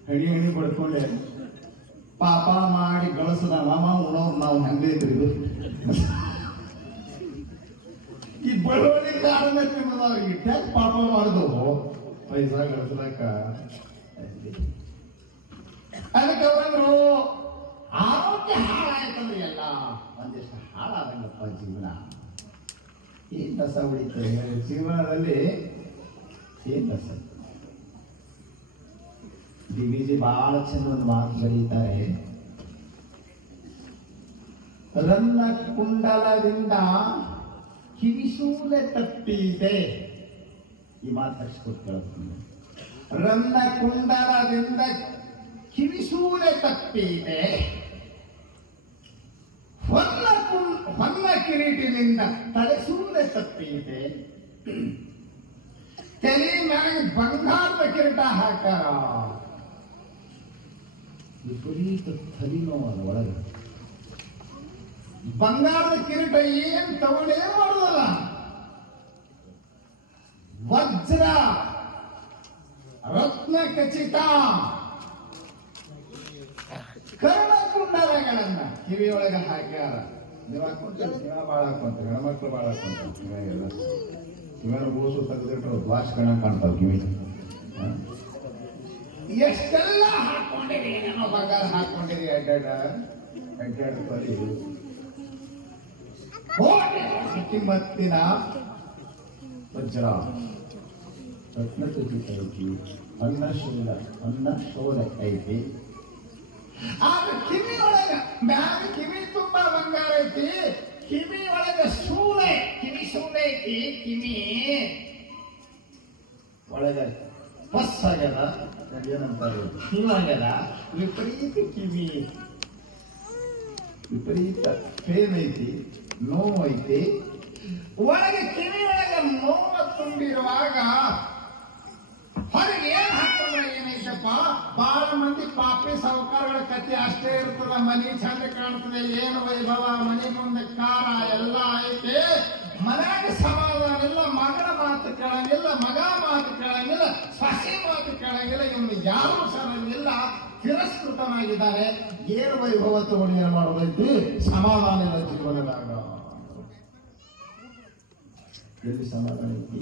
ಹಣಿ ಹಣಿ ಬಡ್ಕೊಂಡೆ ಪಾಪ ಮಾಡಿ ಗಳಿಸದ ಮಾಮ ಉಣೋರು ನಾವು ಹಂಗೈತ್ರಿ ಇದು. ಈ ಬೆಳ್ಳುಳ್ಳಿ ಖಾರನ ತಿನ್ನೋದು ಇಟ್ಟಾಗ ಪಾಪ ಮಾಡುದು ಪೈಸಾ ಗಳಿಸಲಕ್ಕ. ಅದಕ್ಕೆ ಅವರಂದ್ರು ಆರೋಗ್ಯ ಹಾಳಾಯ್ತಂದ್ರೆ ಎಲ್ಲ ಒಂದಿಷ್ಟು ಹಾಳಾದಂಗಪ್ಪ ಜೀವನ. ಏನ್ ರಸ ಉಳಿತದೆ ಜೀವನದಲ್ಲಿ? ಏನ್ ರಸ? ಡಿವಿಜಿ ಬಹಳ ಚಂದ ಒಂದು ಮಾತು ಬರೀತಾರೆ. ರನ್ನ ಕುಂಡಲದಿಂದ ಕಿವಿಸೂಲೆ ತಪ್ಪಿದೆ. ಈ ಮಾತು ತಕ್ಷಿಸ್ಕೊಳ್ತೀನಿ. ರನ್ನ ಕುಂಡಲದಿಂದ ಕಿವಿಸೂಲೆ ತಪ್ಪಿದೆ, ಹೊನ್ನ ಕಿರೀಟಿನಿಂದ ತಲೆಸೂಲೆ ತಪ್ಪಿದೆ, ತಲೆ ಮ್ಯಾಗ ಬಂಗಾರದ ಕಿರೀಟ ಹಾಕಾರ. ವಿಪರೀತ ತಲೆನೋವಾದ ಒಳಗೆ ಬಂಗಾರದ ಕಿರೀಟ ಏನ್ ತಗೊಂಡೇ ಮಾಡುದಲ್ಲ, ವಜ್ರ ರತ್ನ ಖಚಿತ ಕರ್ಣಕುಂಡಲಗಳನ್ನ ಕಿವಿಯೊಳಗೆ ಹಾಕ್ಯಾರ. ನೀವು ಹಾಕೊಂತೀರಿ, ಜೀವ ಬಾಳ ಹಾಕೊಂತೀರಿ, ಹೆಣ್ಮಕ್ಳು ಬಾಳ ಹಾಕೊಂತಾರೆ. ಕಿವಿಯಾಗೆಲ್ಲ ಕಿವಿಯ ಗೋಸು ತೆಗೆದಿಟ್ಟು ವಾಶ್ ಕಣ ಕಾಣ್ತಾವ ಕಿವಿ. ಎಷ್ಟೆಲ್ಲ ಹಾಕೊಂಡಿರಿ, ಏನೋ ಬಂಗಾರ ಹಾಕೊಂಡಿರಿ, ಅಡ್ಡಾಡು ಬರೀ ಕಿಮ್ಮತ್ತಿನ ವಜ್ರ ರತ್ನ ಖಚಿತ ಐತಿ, ಅನ್ನ ಶೋಧ ಐತಿ. ಆದ್ರೆ ಕಿವಿ ಒಳಗ ಮ್ಯಾಲ ಕಿವಿ ತುಂಬಾ ಬಂಗಾರ ಐತಿ, ಕಿವಿ ಒಳಗ ಸೂಳೆ, ಕಿವಿ ಸೂಳೆ ಐತಿ, ಕಿವಿ ಒಳಗ ಬಸ್ ಆಗ್ಯದ, ಏನಂತಾರೆ ಕಿವಾಗ್ಯದ, ವಿಪರೀತ ಕಿವಿ, ವಿಪರೀತ ಪೇನ್ ಐತಿ, ನೋವು ಐತಿ. ಒಳಗೆ ಕಿವಿ ಒಳಗ ನೋವು ತುಂಬಿರುವಾಗ ಹೊರಗೆ ಏನ್ ಹಾಕೊಂಡ್ರೆ ಏನೈತಪ್ಪ? ಬಹಳ ಮಂದಿ ಪಾಪಿ ಸಾಹುಕಾರಗಳ ಕಥೆ ಅಷ್ಟೇ ಇರ್ತದ. ಮನಿ ಚಂದ ಕಾಣ್ತದೆ, ಏನು ವೈಭವ, ಮನಿ ಮುಂದೆ ಕಾರ ಎಲ್ಲ ಐತೆ, ಮನ್ಯಾಗ ಸಮಾಧಾನ ಇಲ್ಲ, ಮಗನ ಮಾತು ಕೇಳಂಗಿಲ್ಲ, ಮಗ ಮಾತು ಕೇಳಂಗಿಲ್ಲ, ಸಸಿ ಮಾತು ಕೇಳಂಗಿಲ್ಲ, ಇವನು ಯಾರು ಸರಂಗಿಲ್ಲ, ತಿರಸ್ಕೃತನಾಗಿದ್ದಾರೆ. ಏನು ವೈಭವ ತಗೊಂಡು ಏನ್ ಮಾಡೋದೈತಿ? ಸಮಾಧಾನ ಇಲ್ಲ ಜೀವನದಾಗ. ಎಲ್ಲಿ ಸಮಾಧಾನ ಐತಿ?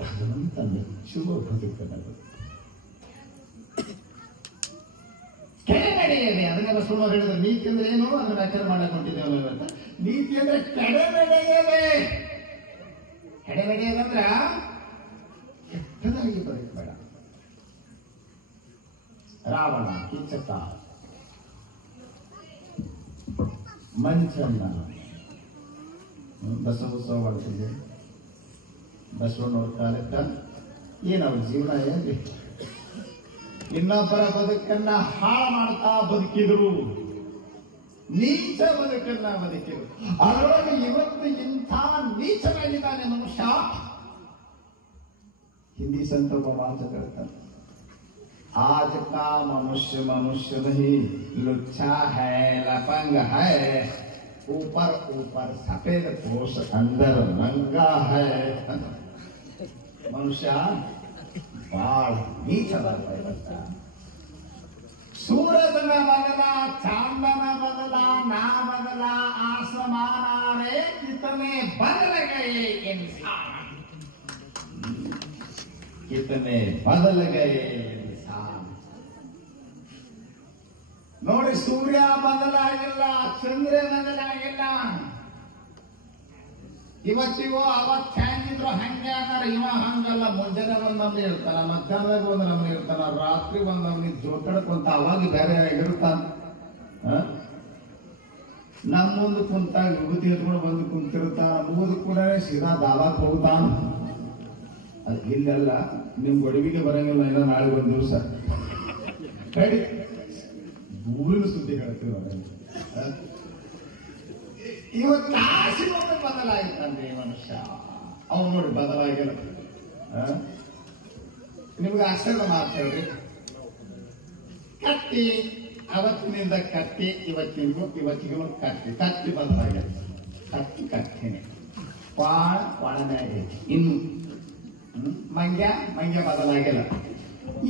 ಭಗವಂತ ಮೆಚ್ಚುವ ಬದುಕನದು. ಕೆಡೆ ನಡೆಯದೆ, ಅದನ್ನೆಲ್ಲ ಸುಮಾರು ಹೇಳಿದ್ರೆ ನೀತಿ ಅಂದ್ರೆ ಏನು ಅದನ್ನ ವ್ಯಾಖ್ಯಾನ ಮಾಡಕ್ ಹೊಂಟಿದ್ದೇವೆ ಅಂತ. ನೀತಿ ಅಂದ್ರೆ ಕೆಡೆ ನಡೆಯದೆ. ಕೆಡೆ ನಡೆಯದಂದ್ರ ಕೆಟ್ಟದಾಗಿ ಬದುಕಬೇಡ. ರಾವಣ, ಕಿಚ್ಚಕ, ಮಂಚನ್ನ ಬಸವೋತ್ಸವ ಮಾಡ್ತಿದ್ದೆ. ಬಸವಣ್ಣವ್ರ ಕಾಲಕ್ಕ ಏನವ್ರ ಜೀವನ ಏನ್ರಿ? ಇನ್ನೊಬ್ಬರ ಬದುಕನ್ನ ಹಾಳು ಮಾಡ್ತಾ ಬದುಕಿದ್ರು, ನೀಚ ಬದುಕನ್ನ ಬದುಕಿದ್ರು. ಅದರೊಳಗೆ ಇವತ್ತು ಇಂಥ ನೀಚನಾಗಿದ್ದಾನೆ ಮನುಷ್ಯ. ಹಿಂದಿ ಸಂತ ಒಬ್ಬ ಮಾತು ಹೇಳ್ತಾರೆ, आज का मनुष्य मनुष्य नहीं, लुच्चा है, लपंग है, ऊपर ऊपर सफेद पोष अंदर नंगा है. मनुष्य बाल ನೀಚವಾಗ್ತಾ ಇವತ್ತ. सूरजನ बदला, चांदन बदला, ना बदला आसमान रे, कितने बदल गए इंसान, कितने बदल गए इंसान. ನೋಡಿ, ಸೂರ್ಯ ಬದಲಾಗಿಲ್ಲ, ಚಂದ್ರ ಬದಲಾಗಿಲ್ಲ. ಇವತ್ತಿಗೂ ಅವತ್ತು ಹೆಂಗಿದ್ರು ಹಂಗೆ ಅದಾರ. ಇವ ಹಂಗಲ್ಲ, ಮುಂಜಾನೆ ಒಂದ್ ನಮ್ನಿ ಇರ್ತಾನ, ಮಧ್ಯಾಹ್ನದಾಗ ಒಂದ್ ನಮ್ನಿ ಇರ್ತಾನ, ರಾತ್ರಿ ಒಂದ್ ನಮ್ನಿ ಜೋಕಡ್ಕೊಂತ ಅವಾಗ ಬೇರೆ ಆಗಿರ್ತಾನ. ನಮ್ಮ ಮುಂದೆ ಕುಂತಾಗ ವಿಭೂತಿ ಎತ್ಕೊಂಡು ಬಂದು ಕುಂತಿರ್ತಾನ, ಮುಗಿದು ಕೂಡ ಸೀದಾ ದಾವಾಕ್ ಹೋಗ್ತಾನ. ಇಲ್ಲೆಲ್ಲ ನಿಮ್ ಗೊಡವಿಗೆ ಬರಂಗಿಲ್ಲ, ಇಲ್ಲ ನಾಳೆ ಒಂದ್ ದಿವಸ ಕಡಿ ಊರಿನ ಸುದ್ದಿ ಹೇಳ್ತೀವಿ ನಾವು. ಇವತ್ತು ಆಶೀರ್ವಾದ ಬದಲಾಗಿತ್ತಂದ್ರೆ ಮನುಷ್ಯ ಅವನು ನೋಡಿ ಬದಲಾಗಿಲ್ಲ. ನಿಮ್ಗೆ ಆಶ್ಚರ್ಯ ಮಾತು ಹೇಳ್ರಿ, ಕತ್ತಿ ಅವತ್ತಿನಿಂದ ಕತ್ತಿ ಇವತ್ತಿಗೂ ಕತ್ತಿ ಬದಲಾಗಿದೆ. ಕತ್ತಿನೇ ಕ್ವಾಳನೇ ಆಗೈತಿ. ಇನ್ನು ಮಂಗ್ಯ ಬದಲಾಗಿಲ್ಲ.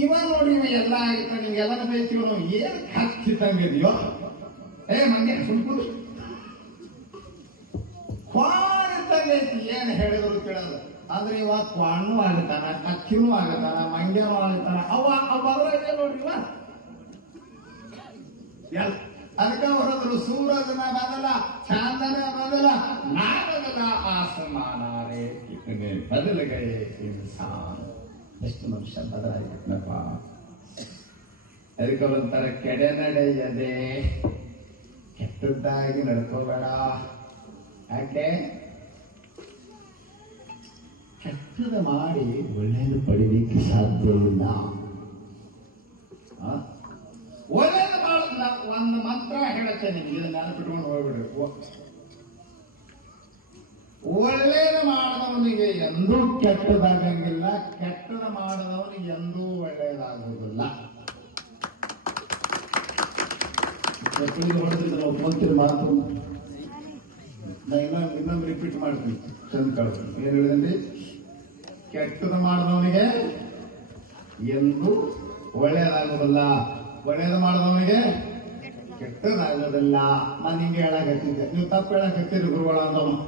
ಇವ ನೋಡಿ ಇವ ಎಲ್ಲ ಆಗಿತ್ತ, ನಿಮ್ಗೆಲ್ಲ ಬೇಕಿವ್ ನಾವು ಏನ್ ಕತ್ತಿದ್ದಂಗಿದೆಯೋ. ಮಂಗ್ಯ ಸುಮ್ಕುದು ಕ್ವಾಣ ಇದ್ದಂಗೈತಿ, ಏನ್ ಹೇಳಿದ್ರು ಕೇಳಲ್ಲ. ಆದ್ರೆ ಇವ ಕ್ವಾಣೂ ಆಗತಾನ, ಕತ್ತಿನೂ ಆಗತಾನ, ಮಂಗ್ಯನೂ ಆಗತಾನ. ಅದ್ರಾಗ ನೋಡ್ರಿ ಇವ ಅದಕ್ಕ ಹೊರದ್ರು ಸೂರಜನ ಬದಲ, ಚಾಂದನ ಬದಲ, ನಾ ಬದಲ ಆಸಮಾನ ರೇ ಕಿತನೆ ಬದಲ ಗಯೇ ಇನ್ಸಾನ್. ಎಷ್ಟು ಮನುಷ್ಯ ಬದಲಾಗಿತ್ತನಪ್ಪ. ಅದಕ್ಕೆ ಒಂಥರ ಕೆಡೆ ನಡೆಯದೆ, ಕೆಟ್ಟದ್ದಾಗಿ ನಡ್ಕೋಬೇಡ. ಯಾಕೆ ಕೆಟ್ಟದ ಮಾಡಿ ಒಳ್ಳೆಯದು ಪಡಿಲಿಕ್ಕೆ ಸಾಧ್ಯ ಇಲ್ಲ. ಒಳ್ಳೆಯದು ಮಾಡೋದಿಲ್ಲ. ಒಂದು ಮಂತ್ರ ಹೇಳುತ್ತೆ ನಿಮ್ಗೆ, ಇದನ್ನ ನೆನಪಿಟ್ಕೊಂಡು ಹೋಗ್ಬಿಡ್ರಿ. ಒಳ್ಳೇದು ಮಾಡಿದವನಿಗೆ ಎಂದೂ ಕೆಟ್ಟದಾಗಂಗಿಲ್ಲ, ಕೆಟ್ಟದ ಮಾಡಿದವನಿಗೆ ಎಂದೂ ಒಳ್ಳೆಯದಾಗುವುದಿಲ್ಲ. ಹೊಡೆದಿದ್ರೆ ನಾವು ಮುಂತಿನ ಮಾತು ನಾ ಇನ್ನೊಂದು ರಿಪೀಟ್ ಮಾಡ್ತೀನಿ. ಚಂದ ಕಳ್ಸಿ ಏನ್ ಹೇಳಿದ್ರಿ? ಕೆಟ್ಟದ ಮಾಡಿದವನಿಗೆ ಎಂದೂ ಒಳ್ಳೆಯದಾಗುವುದಿಲ್ಲ, ಒಳ್ಳೇದು ಮಾಡಿದವನಿಗೆ ಕೆಟ್ಟದಾಗೋದಿಲ್ಲ. ನಾನು ನಿಮ್ಗೆ ಹೇಳಕತ್ತಿದ್ದೆ, ನೀವು ತಪ್ಪು ಹೇಳಕತ್ತೀರಿ ಗುರುಗಳ ಅಂದವನು.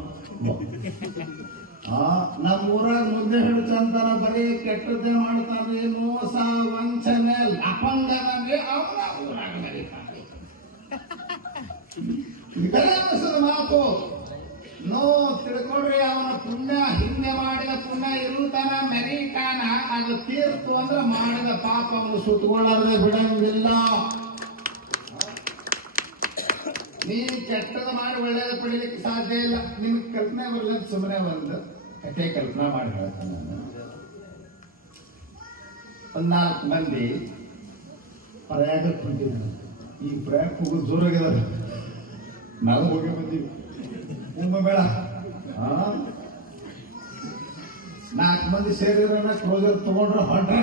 ನಮ್ಮೂರಾಗ ಮುದ್ದೆ ಹೇಳ್ತಂತಾರ, ಬರೀ ಕೆಟ್ಟದ್ದೇ ಮಾಡ್ತಾನೆ, ಮೋಸ ವಂಚನೆ ಲಪಂಗನೇ ಅವನ ಊರಾಗ ನಡೀತಾನೆ. ಮಾತು ನೋ ತಿಳ್ಕೊಡ್ರಿ. ಅವನ ಪುಣ್ಯ ಹಿಂದೆ ಮಾಡಿದ ಪುಣ್ಯ ಇರುತ್ತಾನ, ಮೆರೀತಾನ. ಅದು ತೀರ್ತು ಅಂದ್ರೆ ಮಾಡಿದ ಪಾಪ ಅವನು ಸುತ್ತಕೊಳ್ಳದೆ ಬಿಡಂಗಿಲ್ಲ. ನೀವು ಕೆಟ್ಟದ ಮಾಡಿ ಒಳ್ಳೇದು ಪಡೀಲಿಕ್ಕೆ ಸಾಧ್ಯ ಇಲ್ಲ. ನಿಮ್ಗೆ ಕಲ್ಪನೆ ಬರಲ್ಲ, ಸುಮ್ಮನೆ ಒಂದು ಕಥೆ ಕಲ್ಪನಾ ಮಾಡಿ ಹೇಳ್ತಾನೆ ನಾನು. 14 ಮಂದಿ ಪ್ರಯಾಗಕ್ಕೆ ಹೊಂಟಿದ್ರು. ಈ ಪ್ರಯಾಗ ಹೋಗೋದು ಜೋರಾಗಿದ್ದಾರೆ. ನಾವು ಹೋಗಿ ಬಂದೀವಿ ಕುಂಭಮೇಳ. 4 ಮಂದಿ ಸೇರಿದ್ರೆ ಕ್ಲೋಸರ್ ತಗೊಂಡ್ರೆ ಹೊಂಟ್ರ.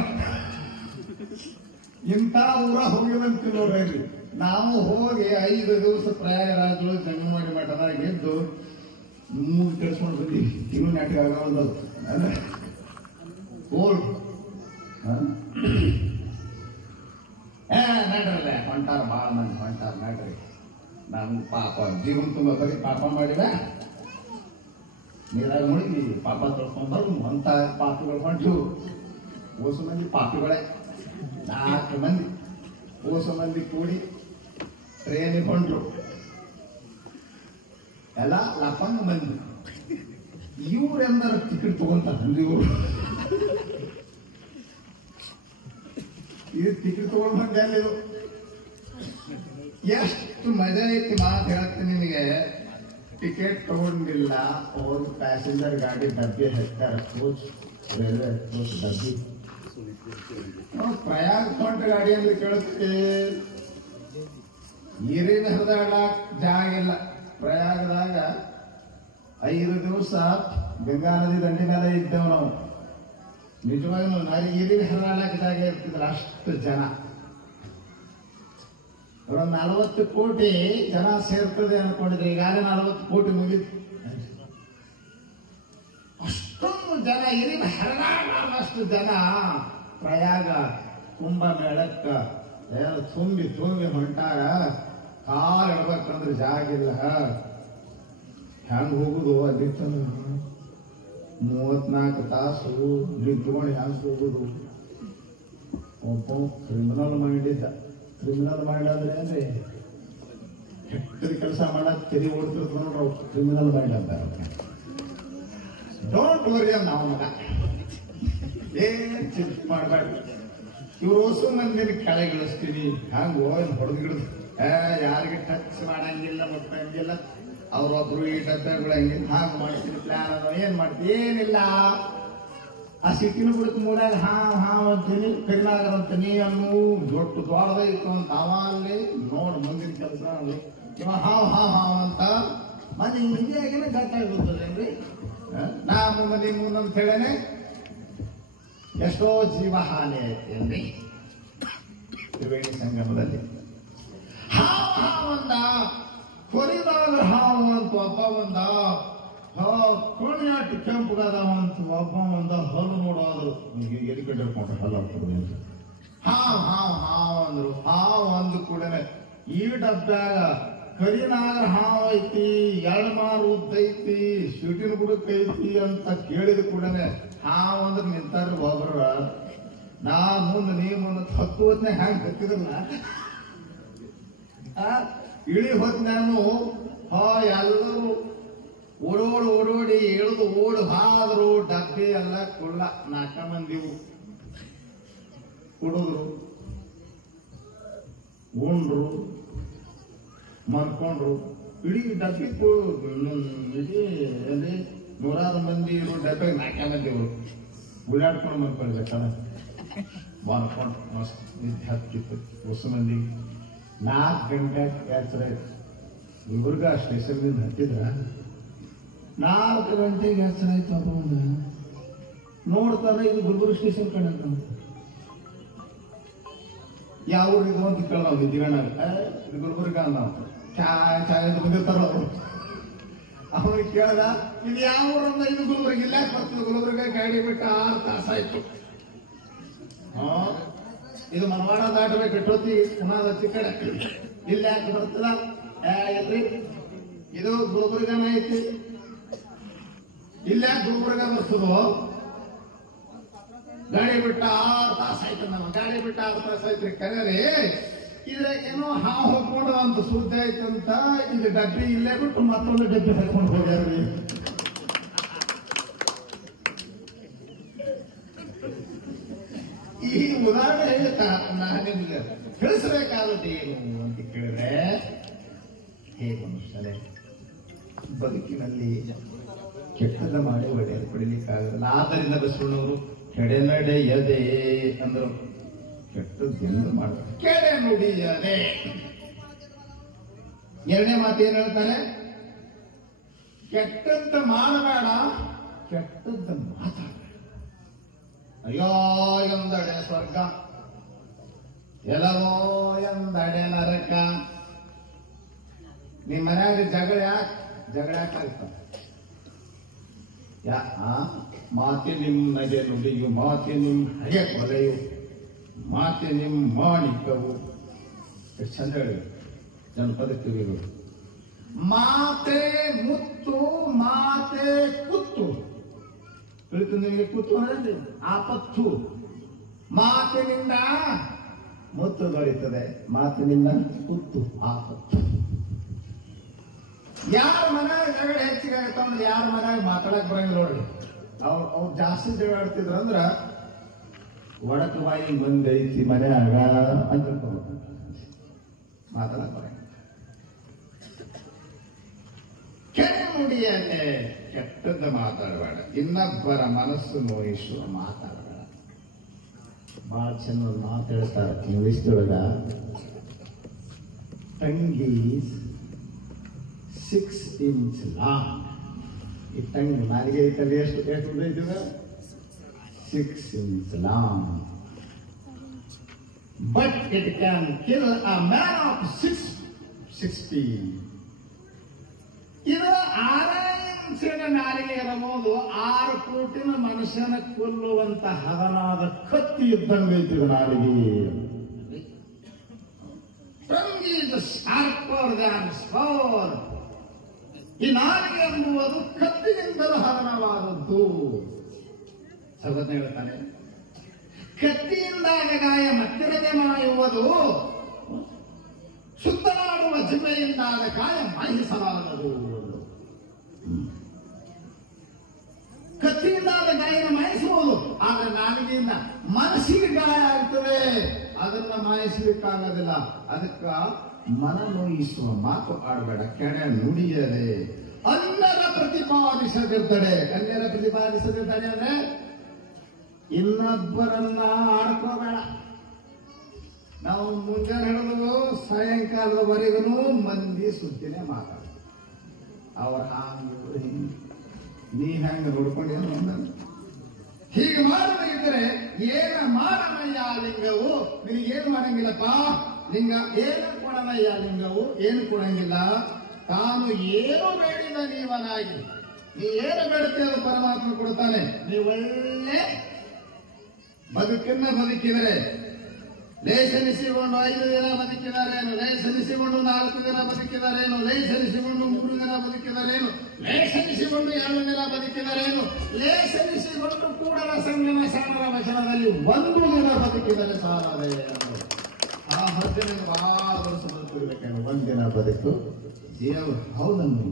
ಇಂಥ ಊರ ಹೋಗಿದಂತ ನೋಡ್ರಿ. ನಾವು ಹೋಗಿ 5 ದಿವಸ ಪ್ರಯಾಗರಾಜು ಜಂಗಮವಾಡಿ ಮಠದಾಗ ಗೆದ್ದು ಮೂಗು ಕೆಡಿಸ್ಕೊಂಡು ಬಂದೀವಿ. ಇನ್ನೂ ನಾಟಕ ಆಗೋದು ಅಂದ್ರೆ ಓಲ್ಡ್ ನಡ್ರಲ್ಲ ಹೊಂಟಾರ, ಭಾಳ ಮಂದಿ ಹೊಂಟಾರ ನಡ್ರಿ. ನಾವು ಪಾಪ ಜೀವನ ತುಂಬ ಬರೀ ಪಾಪ ಮಾಡಿದ ನೀರಾಗ ಮುಳುಗಿ ಪಾಪ ತೊಳ್ಕೊಂಡ್ಬರು. ಅಂತ ಪಾಪಿಗಳು ಹೊಂಟು ಓಸು ಮಂದಿ ಪಾಪಿಗಳೇ. 4 ಮಂದಿ ಓಸು ಮಂದಿ ಕೂಡಿ ಟ್ರೇನಿಗೆ ಹೊಂಟ್ರು. ಎಲ್ಲ ಲಪಂಗ ಮಂದಿ. ಇವ್ರೆಂದರ ಟಿಕೆಟ್ ತಗೊಂತಾರೆ. ಇವರು ಇದು ಟಿಕೆಟ್ ತಗೊಂಡ್ ಬಂದೆ ಅಲ್ಲಿದು. ಎಷ್ಟು ಮಜಾ ಐತಿ ಮಾತು ಹೇಳ್ತೀನಿ ನಿಮಗೆ. ಟಿಕೆಟ್ ತಗೊಂಡಿಲ್ಲ, ಅವ್ರು ಪ್ಯಾಸೆಂಜರ್ ಗಾಡಿ ಡಬ್ಬಿ ಹಾಕ್ತಾರ, ಕೋಚ್ ರೈಲ್ವೆ ಕೋಚ್ ಡಬ್ಬಿ. ಪ್ರಯಾಗ ಹೊಂಟ ಗಾಡಿ ಅಂದ್ರೆ ಕೇಳುತ್ತೀವಿ. ನೀರಿನ ಹರಿದಾಡಕ್ ಜಾಗ ಇಲ್ಲ. ಪ್ರಯಾಗದಾಗ 5 ದಿವಸ ಗಂಗಾ ನದಿ ದಂಡಿ ಮೇಲೆ ಇದ್ದೇವೆ ನಾವು. ನಿಜವಾಗಿ ನೀರಿನ ಹರಿದಾಡಕ್ ಜಾಗ ಇರ್ತಿದ್ರ ಅಷ್ಟು ಜನ. ಒಂದು 40 ಕೋಟಿ ಜನ ಸೇರ್ತದೆ ಅನ್ಕೊಂಡಿದ್ರೆ ಈಗಾಗಲೇ 40 ಕೋಟಿ ಮುಗಿತು. ಅಷ್ಟೊಂದು ಜನ ಇರಿನ ಹರಿದಾಡಷ್ಟು ಜನ ಪ್ರಯಾಗ ಕುಂಭಮೇಳಕ್ಕ ಏನು ತುಂಬಿ ಹೊಂಟಾರ. ಕಾಲು ಇಡ್ಬೇಕಂದ್ರೆ ಜಾಗ ಇಲ್ಲ. ಹೆಂಗ್ ಹೋಗುದು? ಅಲ್ಲಿ 34 ತಾಸು ನಿಂತ್ಕೊಂಡು ಹೆಂಗ್ ಹೋಗುದು? ಒಬ್ಬ ಕ್ರಿಮಿನಲ್ ಮೈಂಡ್ ಇದ್ದ. ಕ್ರಿಮಿನಲ್ ಮೈಂಡ್ ಅಂದ್ರೆ ಅಂದ್ರೆ ಕೆಟ್ಟದ ಕೆಲಸ ಮಾಡಕ್ ತೆರಿ ಓಡ್ತಿರ್ತ ನೋಡ್ರ, ಕ್ರಿಮಿನಲ್ ಮೈಂಡ್ ಅಂತ. ಡೋಂಟ್ ವರಿ ನಾವು ಮಗ, ಏನ್ ಚಿಂತೆ ಮಾಡ್ಬಾರ್ದು. ಇವ್ರು ಹೊಸ ಮಂದಿನ ಕೆಳಗಿಳಿಸ್ತೀನಿ, ಹಂಗ ಹೊಡೆದು ಗಿಡದು ಯಾರಿಗೆ ಟಚ್ ಮಾಡಂಗಿಲ್ಲ, ಮುಟ್ಟಂಗಿಲ್ಲ. ಅವ್ರೊಬ್ರು ಈ ಡಬ್ಬೆಗಳು ಹಂಗಿಲ್ಲ, ಹಾಗೆ ಮಾಡ್ತೀನಿ ಪ್ಲಾನ್ ಅದ. ಏನ್ ಮಾಡ್ತೀನಿ? ಏನಿಲ್ಲ. ಆ ಸಿಟ್ಟಿನ ಬಿಡಕ್ ಮೂರಾಗ ಹಾವ್ ಅಂತೀನಿ, ಕೈಲಾಗರ ಅಂತೀನಿ. ಅನ್ನು ದೊಡ್ಡ ದ್ವಾರದ ಇತ್ತು ಅಂತ ಅವ ಅಲ್ಲಿ ನೋಡ್ ಮುಂದಿನ ಕೆಲಸ ಅಲ್ಲಿ ಇವ ಹಾವ್ ಅಂತ ಮತ್ತೆ ಹಿಂದಿಯಾಗಿನ ಗಟ್ಟಾಗಿರ್ತದೇನ್ರಿ. ನಾವು ಮನೆ ಮುಂದಂತ ಹೇಳೇನೆ ಎಷ್ಟೋ ಜೀವ ಹಾನಿ ಐತೇನ್ರಿ ತ್ರಿವೇಣಿ ಸಂಗಮದಲ್ಲಿ. ಹಾವಂದ ಕೊರಿದಾಗ ಹಾವು ಅಂತ ಒಬ್ಬ ಬಂದ, ಕೋಣಿಯಾಟ ಕೆಂಪುಗದವಂತ ಒಬ್ಬ ಬಂದ, ಹಲ್ಲು ನೋಡೋದು ಎಲ್ಲಿ ಕಟ್ಟಿರ್ಕೊಂಡ್ರೆ ಹಲ್ಲು ಆಗ್ತದೆ ಅಂತ ಹಾವು ಅಂದ್ರು. ಹಾವು ಅಂದ ಕೂಡಲೇ ಈ ಡಬ್ಬ್ಯಾಗ ಕರಿನಾಗರ ಹಾವು ಐತಿ, ಎಳ್ಮಾರು ಉದ್ದೈತಿ, ಶೂಟಿನ ಬುಡಕ್ ಐತಿ ಅಂತ ಕೇಳಿದ ಕೂಡಲೇ ಹಾವು ಅಂದ್ರೆ ನಿಂತಾರ ಒಬ್ರ. ನಾ ಮುಂದೆ ನೀ ಮುಂದೆ ಹತ್ತು ಹೊತ್ನೆ ಹ್ಯಾಂಗ ಹತ್ತಿದ್ರಲ್ಲ, ಇಳಿ ಹೊತ್ತು ನಾನು ಎಲ್ಲರೂ ಓಡೋಡಿ ಎಳೆದು ಓಡಿ ಹಾದ್ರು. ಡಬ್ಬಿ ಎಲ್ಲ ಕೊಳ್ಳ 4 ಮಂದಿವು ಕುಡಿದ್ರು, ಉಂಡ್ರು, ಮರ್ಕೊಂಡ್ರು. ಇಡೀ ಡಬ್ಬಿ ಇಡೀ ಅಲ್ಲಿ 100 ಮಂದಿ ಇರೋ ಡಬ್ಬಿಗೆ 4 ಮಂದಿವರು ಓಡಾಡ್ಕೊಂಡು ಮರ್ಕೊಳ್ಬೇಕಲ್ಲ. ಮರ್ಕೊಂಡು ಮಸ್ತ್ ನಿದ್ದೆ ಹತ್ತಿತ್ತು ಹೊಸ ಮಂದಿ. 4 ಗಂಟೆಗೆ ಎಚ್ಚರ ಗುಲ್ಬರ್ಗಾ ಸ್ಟೇಷನ್ನಿಂದ ಹತ್ತಿದ್ರ 4 ಗಂಟೆಗೆ ಎಚ್ಚರ ಆಯ್ತು. ಅಪ್ಪ ನೋಡ್ತಾನೆ ಇದು ಗುಲ್ಬರ್ಗ ಸ್ಟೇಷನ್ ಕಡೆ ಅಂತ. ಯಾವ ಊರಿದು ಅಂತ ಕೇಳ ದಿಗಣ್ಣ, ಇದು ಗುಲ್ಬರ್ಗ ಅಂತ ಚಾಯ್ ಬಂದಿರ್ತಾರ ಅವರು. ಅವನಿಗೆ ಕೇಳ್ದ, ಇದು ಯಾವ ಊರಂದ? ಇದು ಗುಲ್ಬರ್ಗ. ಇಲ್ಲ ಬರ್ತದೆ ಗುಲ್ಬರ್ಗ, ಗಾಡಿ ಬಿಟ್ಟು 6 ತಾಸಾಯ್ತು. ಇದು ಮನವಾಡ ದಾಟಬೇಕು, ಇಟ್ಟೋತಿ ಹತ್ತಿ ಕಡೆ. ಇಲ್ಲ ಯಾಕೆ ಬರ್ತದ? ಇಲ್ರಿ ಇದು ಗುಲ್ಬರ್ಗನ ಐತಿ. ಇಲ್ಲ ಯಾಕೆ ಗುಲ್ಬರ್ಗ ಬರ್ತದೋ? ಗಾಡಿ ಬಿಟ್ಟ 6 ತಾಸಾಯ್ತು. ನಮ್ಮ ಗಾಡಿ ಬಿಟ್ಟ 6 ತಾಸಾಯ್ತು. ಕರೆ ಇದ್ರಾಗ ಏನೋ ಹಾವು ಹೊಕ್ಕೊಂಡು ಅಂತ ಸುದ್ದಿ ಆಯ್ತಂತ ಇದು ಡಬ್ಬಿ ಇಲ್ಲೇ ಬಿಟ್ಟು ಮತ್ತೊಂದು ಡಬ್ಬಿ ಹಾಕೊಂಡು ಹೋಗ್ಯಾರ್ರಿ. ಈ ಉದಾಹರಣೆ ನಾನು ನಿಮ್ಗೆ ತಿಳಿಸಬೇಕಾದದ್ದು ಏನು ಅಂತ ಕೇಳಿದ್ರೆ, ಹೇಗೆ ಮನುಷ್ಯನೇ ಬದುಕಿನಲ್ಲಿ ಕೆಟ್ಟದ ಮಾಡಿ ಒಳ್ಳೆಯದು ಪಡಿಲಿಕ್ಕಾಗಲ್ಲ. ಆದ್ದರಿಂದ ಬಸವಣ್ಣವರು ಕೆಡೆನಡೆಯದೆ ಅಂದರು. ಕೆಟ್ಟದ್ದೆಂದು ಮಾಡ ಕೆಡೆ ನುಡಿಯದೆ. 2ನೇ ಮಾತು ಏನ್ ಹೇಳ್ತಾರೆ? ಕೆಟ್ಟದ್ದ ಮಾಡಬೇಡ, ಕೆಟ್ಟದ್ದ ಮಾತಾಡ. ಅಯ್ಯೋ ಎಂದಡೆ ಸ್ವರ್ಗ, ಎಲ್ಲವೋ ಎಂದಡೆ ನರಕ. ನಿಮ್ಮ ಮನ್ಯಾಗ ಜಗಳ ಯಾಕಾಗ್ತಾವ? ಮಾತೆ ನಿಮ್ಮನೆಗೆ ನುಡಿಯು, ಮಾತೆ ನಿಮ್ಮ ಹಗೆ ಕೊಲೆಯು, ಮಾತೆ ನಿಮ್ಮ ಮಾಣಿಕವು. ಎಷ್ಟು ಚಂದ ಹೇಳಿ ಜನಪದಕ್ಕೆ. ಮಾತೆ ಮುತ್ತು, ಮಾತೆ ಕುತ್ತು. ತಿಳಿತು ನಿಮಗೆ? ಕುತ್ತು ಅಂದ್ರೆ ಆಪತ್ತು. ಮಾತಿನಿಂದ ಮುತ್ತು ದೊರೆಯುತ್ತದೆ, ಮಾತಿನಿಂದ ಕುತ್ತು ಆಪತ್ತು. ಯಾರ ಮನ್ಯಾಗ ಜಗಳ ಹೆಚ್ಚಿಗೆ ಆಗತ್ತ ಅಂದ್ರೆ ಯಾರ ಮನ್ಯಾಗ ಮಾತಾಡಕ್ ಬರಂಗಿಲ್ಲ ನೋಡ್ರಿ. ಅವ್ರು ಜಾಸ್ತಿ ಜಗಳ ಆಡ್ತಿದ್ರ ಅಂದ್ರ ಒಡಕ ಬಾಯಿ ಬಂದ್ ಐತಿ ಮನ್ಯಾಗ ಅಂತ ಮಾತಾಡಕ್ ಬರಂಗಿಲ್ಲ. ಕೆಟ್ಟ ನುಡಿಯನ್ನೇ, ಕೆಟ್ಟದ್ದ ಮಾತಾಡಬೇಡ. ಇನ್ನೊಬ್ಬರ ಮನಸ್ಸು ನೋಯಿಸುವ ಮಾತಾಡಬೇಡ. ಬಹಳ ಚೆನ್ನ ಮಾತಾಡ್ತಾರೆ ಇಂಗ್ಲಿಷ್ದೊಳಗ. Tongue is 6 inch long. ಈ ಟಂಗ್ ನಾಲಿಗೆ ಐತಲ್ಲಿ ಎಷ್ಟು ಉದ್ದೈತಿದ? 6 inch long. But it can kill a man of 60. ಇದು 6 ಇಂಚಿನ ನಾಲಿಗೆ ಇರಬಹುದು, 6 ಕೋಟಿನ ಮನುಷ್ಯನ ಕೊಲ್ಲುವಂತ ಹದನಾದ ಕತ್ತಿ ಇದ್ದಂಗೈತಿ ನಾಲಿಗೆ. Tongue is sharper than sword. ಈ ನಾಲಿಗೆ ಎಂಬುವುದು ಕತ್ತಿನಿಂದಲೂ ಹದನವಾದದ್ದು. ಸರ್ವಜ್ಞ ಹೇಳ್ತಾನೆ, ಕತ್ತಿಯಿಂದಾದ ಗಾಯ ಮತ್ತಿರದೆ ಮಾಯುವುದು, ಸುತ್ತಲಾಡುವ ಜಿಲ್ಲೆಯಿಂದಾದ ಗಾಯ ಮಾಯಿಸಲಾಗದು. ಕತ್ತಿಯಿಂದಾದ ಗಾಯನ ಮಾಯಿಸಬಹುದು, ಆದ್ರೆ ನಾಲಿಗೆಯಿಂದ ಮನಸ್ಸಿಗೆ ಗಾಯ ಆಗ್ತದೆ, ಅದನ್ನ ಮಾಯಿಸಲಿಕ್ಕಾಗೋದಿಲ್ಲ. ಅದಕ್ಕ ಮನ ನೋಯಿಸುವ ಮಾತು ಆಡಬೇಡ, ಕೆಡೆ ನುಡಿಯದೆ. ಅನ್ಯರ ಪ್ರತಿಪಾದಿಸದಿರ್ತಾರೆ. ಅನ್ಯರ ಪ್ರತಿಪಾದಿಸದಿರ್ತಾನೆ ಅಂದ್ರೆ ಇನ್ನೊಬ್ಬರನ್ನ ಆಡ್ಕೋಬೇಡ. ನಾವು ಮುಂಜಾನೆ ಹಿಡಿದು ಸಾಯಂಕಾಲದವರೆಗೂ ಮಂದಿ ಸುದ್ದಿನೇ ಮಾತಾಡ. ಅವ್ರ ಹಾಂಗ ನೀ ಹೆಂಗ ನೋಡ್ಕೊಂಡೇನು ಹೀಗೆ ಮಾಡಬೇಕಿದ್ರೆ ಏನ ಮಾಡಮಯ್ಯ ಲಿಂಗವು, ನಿನಗೇನು ಮಾಡಂಗಿಲ್ಲಪ್ಪ ಲಿಂಗ. ಏನು ಕೊಡಮಯ್ಯ ಲಿಂಗವು, ಏನು ಕೊಡಂಗಿಲ್ಲ. ತಾನು ಏನು ಬೇಡಿದ ನೀವನಾಗಿ, ನೀ ಏನು ಬೇಡುತ್ತೆ ಅದು ಪರಮಾತ್ಮ ಕೊಡ್ತಾನೆ. ನೀವು ಒಳ್ಳೆ ಬದುಕನ್ನ ಬದುಕಿದರೆ, ಲೇಸನಿಸಿಕೊಂಡು 5 ದಿನ ಬದುಕಿದರೇನು, ಲೇಸನಿಸಿಕೊಂಡು 4 ದಿನ ಬದುಕಿದರೇನು, ಲೇಸನಿಸಿಕೊಂಡು 3 ದಿನ ಬದುಕಿದರೇನು, ಲೇಸನಿಸಿಕೊಂಡು 2 ದಿನ ಬದುಕಿದರೇನು, ಲೇಸನಿಸಿಕೊಂಡು ಕೂಡಲ ಸಂಗಮ ಸಾಗರ ವಚನದಲ್ಲಿ 1 ದಿನ ಬದುಕಿದರೆ ಸಾಲದೆ. ಆ ಮಧ್ಯೆ ಬಹಳ ವರ್ಷ ಬದುಕಿರ್ಬೇಕೇನು, 1 ದಿನ ಬದುಕು ದೇವರು ಹೌದನ್ನು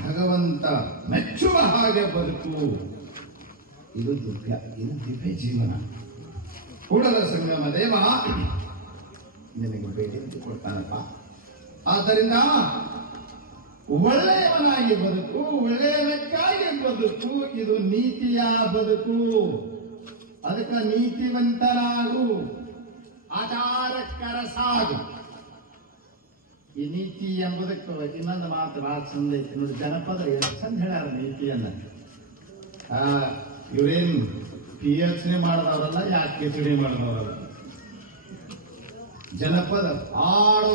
ಭಗವಂತ ಮೆಚ್ಚುವ ಹಾಗೆ ಬದುಕು. ಇದು ದಿವ್ಯ ಜೀವನ. ಕೂಡಲ ಸಂಗಮ ದೇವ ನಿನಗೆ ಬೇಡಿ ಕೊಡ್ತಾನಪ್ಪ. ಆದ್ದರಿಂದ ಒಳ್ಳೆಯವನಾಗಿ ಬದುಕು, ಒಳ್ಳೆಯದಕ್ಕಾಗಿ ಬದುಕು. ಇದು ನೀತಿಯ ಬದುಕು. ಅದಕ್ಕೆ ನೀತಿವಂತನಾಗು, ಆಚಾರಕ್ಕರ ಸಾಗು. ಈ ನೀತಿ ಎಂಬುದಕ್ಕೆ ಇನ್ನೊಂದು ಮಾತು ಬಹಳ ಚಂದ ಐತಿ ನೋಡಿ. ಜನಪದ ಎಷ್ಟು ಚಂದ ಹೇಳ್ಯಾರ ನೀತಿಯನ್ನ. ಇವರೇನು PhD ಮಾಡಿದವರಲ್ಲ, ಯಾಕೆ PhD ಮಾಡಿದವರಲ್ಲ. ಜನಪದ ಆಡು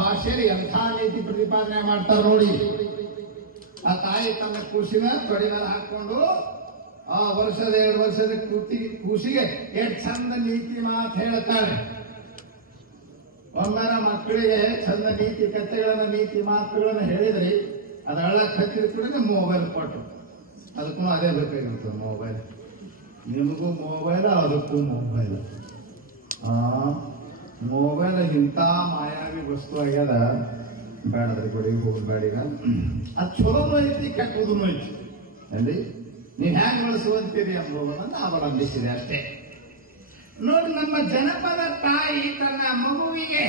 ಭಾಷೆಯಲ್ಲಿ ಎಂಥ ನೀತಿ ಪ್ರತಿಪಾದನೆ ಮಾಡ್ತಾರೆ ನೋಡಿ. ಆ ತಾಯಿ ತನ್ನ ಕೂಸಿನ ತೊಡಿ ಮೇಲೆ ಹಾಕೊಂಡು ಆ 1-2 ವರ್ಷದ ಕೂಸಿಗೆ ಎಷ್ಟು ಚಂದ ನೀತಿ ಮಾತು ಹೇಳ್ತಾಳೆ. ಒಮ್ಮರ ಮಕ್ಕಳಿಗೆ ಚಂದ ನೀತಿ ಕಥೆಗಳನ್ನ, ನೀತಿ ಮಾತುಗಳನ್ನ ಹೇಳಿದ್ರಿ, ಅದೆಲ್ಲ ಹತ್ತಿದ ಕೂಡ ಮೊಬೈಲ್ ಕೊಟ್ಟರು. ಅದಕ್ಕೂ ಅದೇ ಬೇಕಾಗಿರುತ್ತೆ ಮೊಬೈಲ್. ನಿಮಗೂ ಮೊಬೈಲ್, ಅದಕ್ಕೂ ಮೊಬೈಲ್. ಮೊಬೈಲ್ ಇಂಥ ಮಾಯಾವಿ ವಸ್ತು ಆಗ್ಯದ. ಬೇಡದ್ರಿ ಕೊಡಿ, ಹೋಗ್ಬೇಡೀಗ. ಅದು ಚಲೋನು ಐತಿ, ಕೆಟ್ಟದೂ ಐತಿ. ಅಲ್ಲಿ ನೀವು ಹ್ಯಾಂಗ್ ಬಳಸುವಂತೀರಿ ಎಂಬುದನ್ನು ಅವಲಂಬಿಸಿದೆ ಅಷ್ಟೇ. ನೋಡಿ, ನಮ್ಮ ಜನಪದ ತಾಯಿ ತನ್ನ ಮಗುವಿಗೆ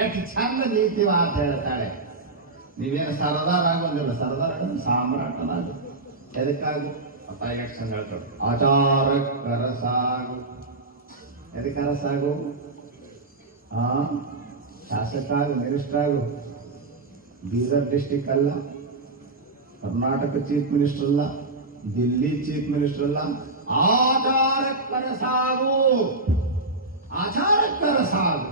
ಎಷ್ಟು ಚಂದ ನೀತಿ ಮಾತು ಹೇಳ್ತಾಳೆ. ನೀವೇನು ಸರದಾರಾಗೋದಿಲ್ಲ, ಸರದಾರ ಸಾಮ್ರಾಟನಾಗು. ಎದಕ್ಕಾಗು? ಅಪ್ಪ ಎಷ್ಟು ಚಂದ ಹೇಳ್ತಾಳೆ, ಆಚಾರಕ್ಕರ ಸಾಗು. ಎದಕ್ಕಾರ ಸಾಗು? ಶಾಸಕಾಗು, ಮಿನಿಸ್ಟರ್ ಆಗು. ಬೀದರ್ ಡಿಸ್ಟಿಕ್ ಅಲ್ಲ, ಕರ್ನಾಟಕ ಚೀಫ್ ಮಿನಿಸ್ಟರ್ ಅಲ್ಲ, ದಿಲ್ಲಿ ಚೀಫ್ ಮಿನಿಸ್ಟರ್ ಅಲ್ಲ, ಆಚಾರಕ್ಕರ ಸಾಗು. ಆಚಾರಕ್ಕರ ಸಾಗು.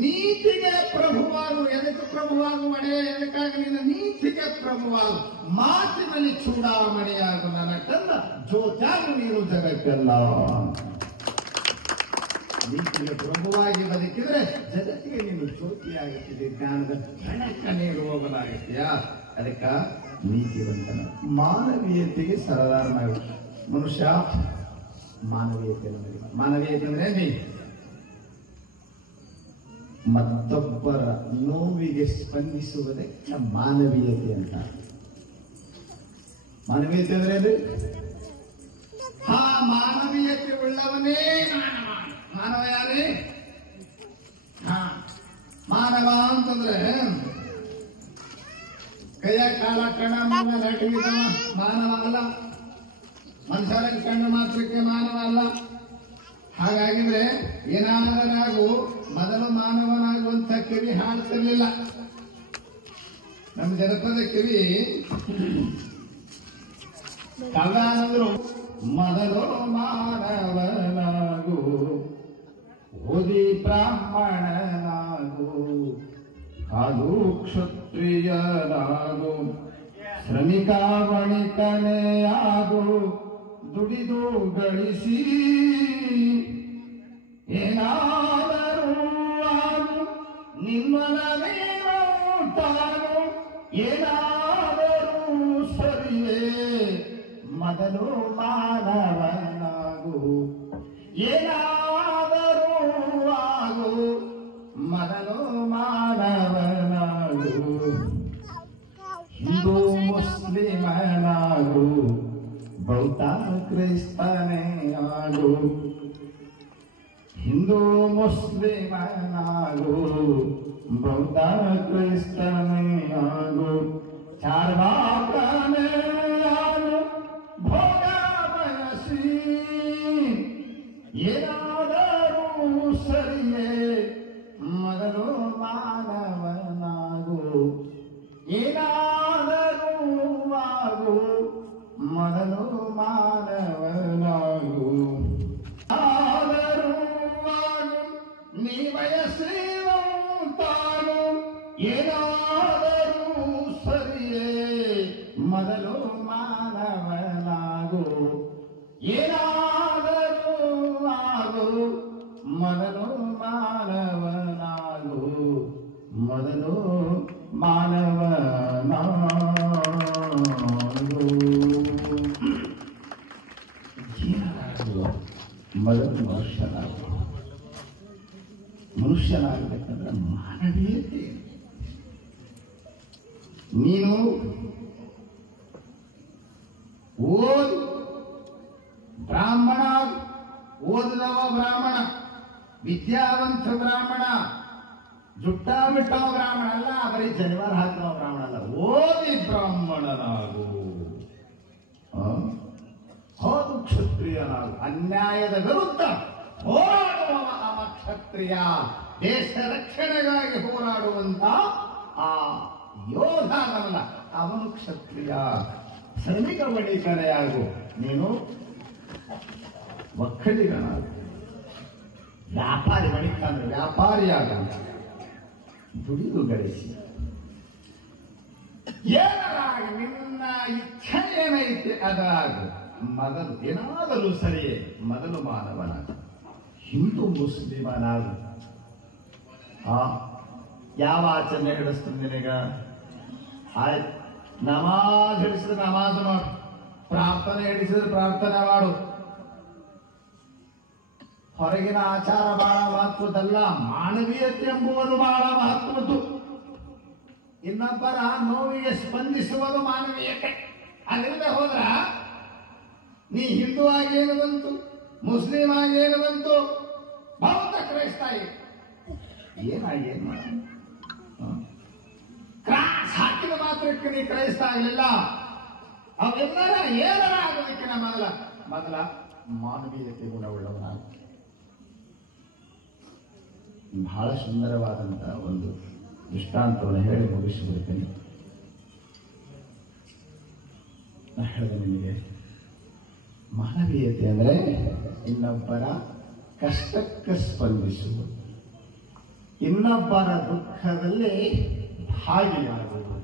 ನೀತಿಗೆ ಪ್ರಭುವಾಗು. ಎದಕ್ಕೆ ಪ್ರಭುವಾಗು ಮಣೆ? ಎದಕ್ಕಾಗಿ ನಿನ್ನ ನೀತಿಗೆ ಪ್ರಭುವಾಗು. ಮಾತಿನಲ್ಲಿ ಚೂಡಾಮಣಿಯಾಗು. ನನ್ನ ಕಂದ ಜೋತ್ಯಾಗು ನೀನು ಜಗಕ್ಕೆಲ್ಲ. ನೀತಿಗೆ ಪ್ರಭುವಾಗಿ ಬದುಕಿದ್ರೆ ಜಗತ್ತಿಗೆ ನೀನು ಜ್ಯೋತಿಯಾಗುತ್ತಿದೆ, ಜ್ಞಾನದ ಹಣಕ್ಕ ನೀರು ಹೋಗಲಾಗುತ್ತೀಯ. ಅದಕ್ಕ ನೀತಿವಂತನ, ಮಾನವೀಯತೆಗೆ ಸರದಾರನಾಗು. ಮನುಷ್ಯ ಮಾನವೀಯತೆ. ಮಾನವೀಯತೆ ಅಂದ್ರೆ ನೀ ಮತ್ತೊಬ್ಬರ ನೋವಿಗೆ ಸ್ಪಂದಿಸುವುದಕ್ಕೆ ಮಾನವೀಯತೆ ಅಂತ. ಮಾನವೀಯತೆ ಅಂದ್ರೆ ಮಾನವೀಯತೆ ಉಳ್ಳವನೇ ಮಾನವ. ಯಾರೇ ಮಾನವ ಅಂತಂದ್ರೆ ಕೈಯ ಕಾಲ ಕಣ ಮೂಲ ನಟಿಗಿದ ಮಾನವ ಅಲ್ಲ. ಮನುಷ್ಯರ ಕಣ್ಣು ಮಾತ್ರಕ್ಕೆ ಮಾನವ ಅಲ್ಲ. ಹಾಗಾಗಿದ್ರೆ ಏನಾದರೂ ಮೊದಲು ಮಾನವನಾಗುವಂತ ಕಿವಿ ಹಾಡ್ತಿರ್ಲಿಲ್ಲ. ನಮ್ಮ ಜನಪದ ಕಿವಿ ಕವ್ಯಾನಂದ್ರು, ಮೊದಲು ಮಾನವನಾಗು, ಓದಿ ಬ್ರಾಹ್ಮಣನಾಗು, ಕಾಲು ಕ್ಷತ್ರಿಯನಾಗು, ಶ್ರಮಿಕ ವಣಿಕನೇ ಆಗು, ದುಡಿದು ಗಳಿಸಿ ಏನಾದರೂ ಆಗು, ನಿಮ್ಮನೇನೋ ತಾನು ಏನಾದರೂ ಸರಿಯೇ, ಮೊದಲು ಮಾನವನಾಗು, ಏನಾದರೂ ಆಗು, ಮೊದಲು ಮಾನವನಾಗು. ಹಿಂದೂ ಮುಸ್ಲಿಮನಾಗು, ಬೌದ್ಧ ಕ್ರಿಸ್ತನೇ ಆಗು. ಹಿಂದೂ ಮುಸ್ಲಿಮನಾಗು, ಬೌದ್ಧ ಕ್ರಿಸ್ತನೇ ಆಗು. ಚಾರ್ವಾಕನೇ ಆಗು, ಭೋಗ ಬಯಸಿ ಏನಾದರೂ ಸರಿಯೇ, ಮೊದಲು ಮಾನವನಾಗು, ಏನಾದರೂ ಆಗು, ಮೊದಲು ಮಾನವನಾಗು. ಆದರೂ ಆಗು, ನೀ ಬಯಸಿದ ತಾನು ಏನಾದರೂ ಮೊದಲು ಮನುಷ್ಯನಾಗಬೇಕಂದ್ರೆ ಮಾನವೀಯತೆ. ನೀನು ಓದು, ಬ್ರಾಹ್ಮಣ, ಓದಿದವ ಬ್ರಾಹ್ಮಣ, ವಿದ್ಯಾವಂತ ಬ್ರಾಹ್ಮಣ, ಜುಟ್ಟ ಬಿಟ್ಟವ ಬ್ರಾಹ್ಮಣ ಅಲ್ಲ, ಬರೀ ಜನಿವಾರ ಹಾಕುವ ಬ್ರಾಹ್ಮಣ ಅಲ್ಲ. ಓದಿ ಬ್ರಾಹ್ಮಣನಾಗು, ಹೌದು ಕ್ಷತ್ರಿಯನಾಗು. ಅನ್ಯಾಯದ ವಿರುದ್ಧ ಹೋರಾಡುವವ ಅವ ಕ್ಷತ್ರಿಯ. ದೇಶ ರಕ್ಷಣೆಗಾಗಿ ಹೋರಾಡುವಂತ ಆ ಯೋಧನಲ್ಲ, ಅವನು ಕ್ಷತ್ರಿಯ. ಸೈನಿಕ ಬಳಿಕನೆಯಾಗು, ನೀನು ಒಕ್ಕಲಿಗನಾಗು. ವ್ಯಾಪಾರಿ ಬಳಿಕಂದ್ರೆ ವ್ಯಾಪಾರಿಯಾಗ, ದುಡಿದು ಗಳಿಸಿ ಏನಾಗ ನಿನ್ನ ಇಚ್ಛೆ ಏನೈತೆ ಅದಾಗು. ಮೊದಲು ಏನಾಗಲು ಸರಿಯೇ, ಮೊದಲು ಮಾನವನಾಗ, ಹಿಂದೂ ಮುಸ್ಲಿಮನಾಗು. ಯಾವ ಆಚರಣೆ ಹಿಡಿಸ್ತೀನಿ ನಿನಗ? ಆಯ್ತು, ನಮಾಜ್ ಹಿಡಿಸಿದ್ರೆ ನಮಾಜ್ ಮಾಡು, ಪ್ರಾರ್ಥನೆ ಹಿಡಿಸಿದ್ರೆ ಪ್ರಾರ್ಥನೆ ಮಾಡು. ಹೊರಗಿನ ಆಚಾರ ಬಹಳ ಮಹತ್ವದಲ್ಲ, ಮಾನವೀಯತೆ ಎಂಬುವುದು ಬಹಳ ಮಹತ್ವದ್ದು. ಇನ್ನೊಬ್ಬರ ನೋವಿಗೆ ಸ್ಪಂದಿಸುವುದು ಮಾನವೀಯತೆ. ಅಲ್ಲಿಂದ ಹೋದ್ರ ನೀ ಹಿಂದೂ ಆಗಿ ಏನು ಬಂತು, ಮುಸ್ಲಿಂ ಆಗಿ ಏನು ಬಂತು, ಬೌದ್ಧ ಕ್ರೈಸ್ತ ಏನಾಗಿ ಏನ್ ಮಾಡ? ಕ್ರಾಸ್ ಹಾಕಿದ ಮಾತ್ರಕ್ಕೆ ನೀ ಕ್ರೈಸ್ತ ಆಗಲಿಲ್ಲ. ಅವೆಲ್ಲರ ಏನರ ಆಗೋದಕ್ಕಿನ ಮೊದಲ ಮಾನವೀಯತೆ ಗುಣವುಳ್ಳವನಾಗ. ಬಹಳ ಸುಂದರವಾದಂತಹ ಒಂದು ದೃಷ್ಟಾಂತವನ್ನು ಹೇಳಿ ಮುಗಿಸಿಬಿಡ್ತೇನೆ. ನಾ ಹೇಳಿದೆ ನಿಮಗೆ, ಮಾನವೀಯತೆ ಅಂದರೆ ಇನ್ನೊಬ್ಬರ ಕಷ್ಟಕ್ಕೆ ಸ್ಪಂದಿಸುವುದು, ಇನ್ನೊಬ್ಬರ ದುಃಖದಲ್ಲಿ ಭಾಗಿಯಾಗುವುದು.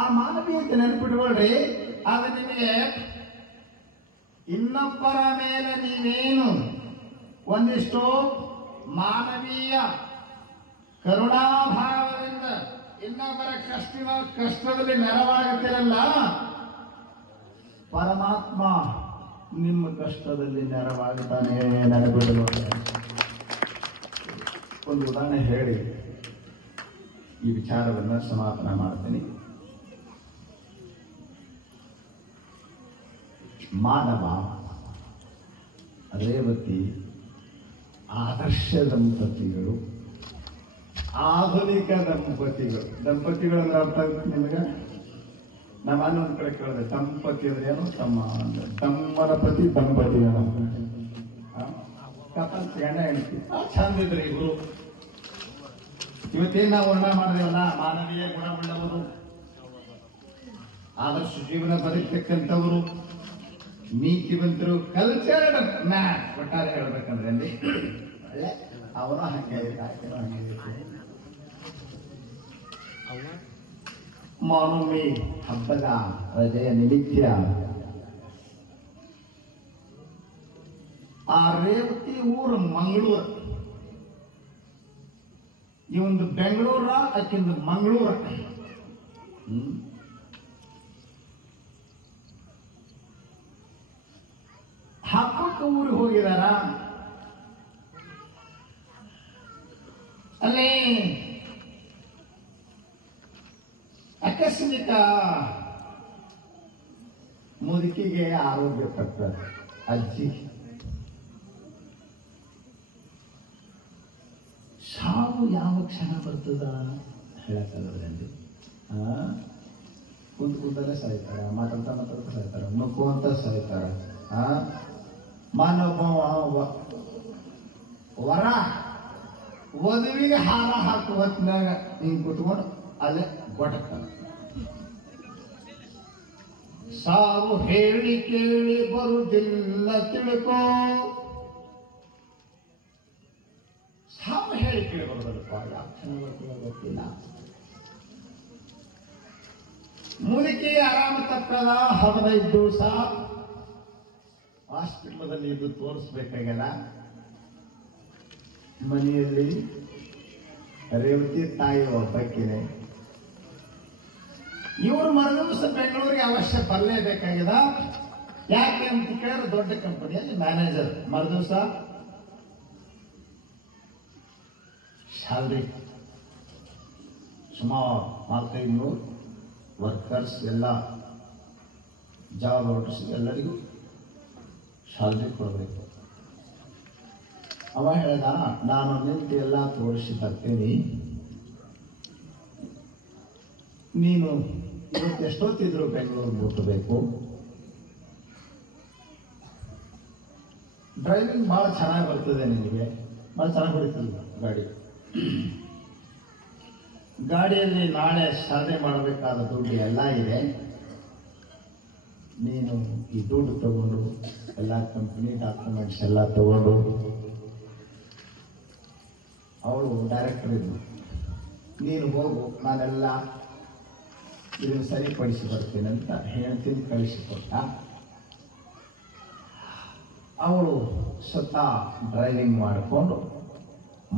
ಆ ಮಾನವೀಯತೆ ನೆನಪಿಟ್ಕೊಳ್ರಿ. ಅದು ನಿಮಗೆ ಇನ್ನೊಬ್ಬರ ಮೇಲೆ ನೀವೇನು ಒಂದಿಷ್ಟು ಮಾನವೀಯ ಕರುಣಾಭಾವದಿಂದ ಇನ್ನೊಬ್ಬರ ಕಷ್ಟದಲ್ಲಿ ನೆರವಾಗುತ್ತಿರಲ್ಲ, ಪರಮಾತ್ಮ ನಿಮ್ಮ ಕಷ್ಟದಲ್ಲಿ ನೆರವಾಗುತ್ತಾನೆ. ನೆನಪಿಡುವ ಒಂದು ಉದಾಹರಣೆ ಹೇಳಿ ಈ ವಿಚಾರವನ್ನು ಸಮಾಪನ ಮಾಡ್ತೀನಿ. ಮಾನವ, ರೇವತಿ ಆದರ್ಶ ದಂಪತಿಗಳು, ಆಧುನಿಕ ದಂಪತಿಗಳು ಅಂದ್ರೆ ಅರ್ಥ ಆಗುತ್ತೆ ನಿಮಗೆ? ನಮ್ಮ ಒಂದು ಕಡೆ ಕೇಳಿದೆ, ದಂಪತಿ ಅಂದ್ರೆ ಏನು? ತಮ್ಮನ ಪತಿ ದಂಪತಿ ಕಪಲ್ಸ್, ಗಂಡ ಹೆಂಡತಿ ಚಂದ ಇದ್ರಿ ಇಬ್ರು. ಇವತ್ತೇನು ನಾವು ವರ್ಣ ಮಾಡಿದೇವಲ್ಲ, ಮಾನವೀಯ ಗುಣವುಳ್ಳವರು, ಆದರ್ಶ ಜೀವನ ಬದುಕತಕ್ಕಂಥವರು, ನೀತಿವಂತರು, ಕಲ್ಚರ್ಡ್ ಮ್ಯಾನ್ ಒಟ್ಟಾರೆ ಹೇಳ್ಬೇಕಂದ್ರೆ ಅಲ್ಲಿ ಅವನು ಹಂಗೆ ಮಾನವೀಯ ಹಬ್ಬದ ರಜೆಯ ನಿಮಿತ್ತ ಆ ರೇವತಿ ಊರು ಮಂಗಳೂರು, ಇವಂದು ಬೆಂಗಳೂರ, ಆಕಿಂದು ಮಂಗಳೂರ. ಹಬ್ಬಕ್ಕೆ ಊರಿಗೆ ಹೋಗಿದಾರ. ಅಲ್ಲೇ ಆಕಸ್ಮಿಕ ಮುದುಕಿಗೆ ಆರೋಗ್ಯ ತಕ್ಕ ಅಜ್ಜಿ ಸಾವು ಯಾವ ಕ್ಷಣ ಬರ್ತದ ಹೇಳಕ್ಕಾಗದ್ರಲ್ಲಿ. ಕೂತಲ್ಲೇ ಸಾಯ್ತಾರ, ಮಾತಾಡ್ತಾ ಸಾಯ್ತಾರ, ನಕ್ಕು ಅಂತ ಸಾಯ್ತಾರ. ಮಾನವ ವರ ವಧುವಿಗೆ ಹಾರ ಹಾಕುವ ಹೊತ್ತಿನಾಗ ಹಿಂಗ್ ಕುತ್ಕೊಂಡು ಅಲ್ಲೇ ಗೊಟಕ್ತಾನ. ಸಾವು ಹೇಳಿ ಕೇಳಿ ಬರುವುದಿಲ್ಲ ತಿಳ್ಕೋ, ಸಾವು ಹೇಳಿ ಕೇಳಿ ಬರೋದಲ್ಪ, ಯಾವ ಕ್ಷಣ ಬರ್ತದ ಗೊತ್ತಿಲ್ಲ. ಮುದುಕಿ ಆರಾಮ ತಪ್ಪದ 15 ದಿವಸ ಹಾಸ್ಪಿಟಲ್ದಲ್ಲಿ ಇದ್ದು ತೋರಿಸ್ಬೇಕಾಗ್ಯದ. ಮನೆಯಲ್ಲಿ ರೇವತಿ ತಾಯಿ ಒಬ್ಬಕ್ಕಿದೆ. ಇವರು ಮರುದಿವಸ ಬೆಂಗಳೂರಿಗೆ ಅವಶ್ಯ ಬರಲೇಬೇಕಾಗ್ಯದ. ಯಾಕೆ ಅಂತ ಕೇಳಿದ್ರೆ ದೊಡ್ಡ ಕಂಪನಿಯಲ್ಲಿ ಮ್ಯಾನೇಜರ್ ಮರುದಿವಸ ಸ್ಯಾಲ್ರಿ ಸುಮಾರು 4500 ವರ್ಕರ್ಸ್ ಎಲ್ಲ ಜಾಬ್ ಹೋಲ್ಡರ್ಸ್ ಎಲ್ಲರಿಗೂ ಸ್ಯಾಲ್ರಿ ಕೊಡಬೇಕು. ಅವ ಹೇಳ್ದ, ನಾನು ನಿಂತು ಎಲ್ಲ ತೋರಿಸಿ ಬರ್ತೀನಿ, ನೀನು ಇವತ್ತು ಎಷ್ಟೊತ್ತಿದ್ರು ಬೆಂಗಳೂರು ಮುಟ್ಟಬೇಕು. ಡ್ರೈವಿಂಗ್ ಬಹಳ ಚೆನ್ನಾಗಿ ಬರ್ತದೆ ನಿನಗೆ, ಬಹಳ ಚೆನ್ನಾಗಿ ಹೊಡಿತಲ್ಲ ಗಾಡಿಯಲ್ಲಿ ನಾಳೆ ಸ್ಯಾಲ್ರಿ ಮಾಡಬೇಕಾದ ದುಡ್ಡು ಎಲ್ಲ ಇದೆ. ನೀನು ಈ ದುಡ್ಡು ತಗೊಂಡು ಎಲ್ಲ ಕಂಪನಿ ಡಾಕ್ಯುಮೆಂಟ್ಸ್ ಎಲ್ಲ ತಗೊಂಡು, ಅವಳು ಡೈರೆಕ್ಟರ್ ಇದ್ಲು, ನೀನು ಹೋಗು, ನಾನೆಲ್ಲ ಇದನ್ನು ಸರಿಪಡಿಸಿ ಬರ್ತೇನೆ ಅಂತ ಹೇಳ್ತೀನಿ ಕಳಿಸಿಕೊಟ್ಟ. ಅವಳು ಸ್ವತಃ ಡ್ರೈವಿಂಗ್ ಮಾಡಿಕೊಂಡು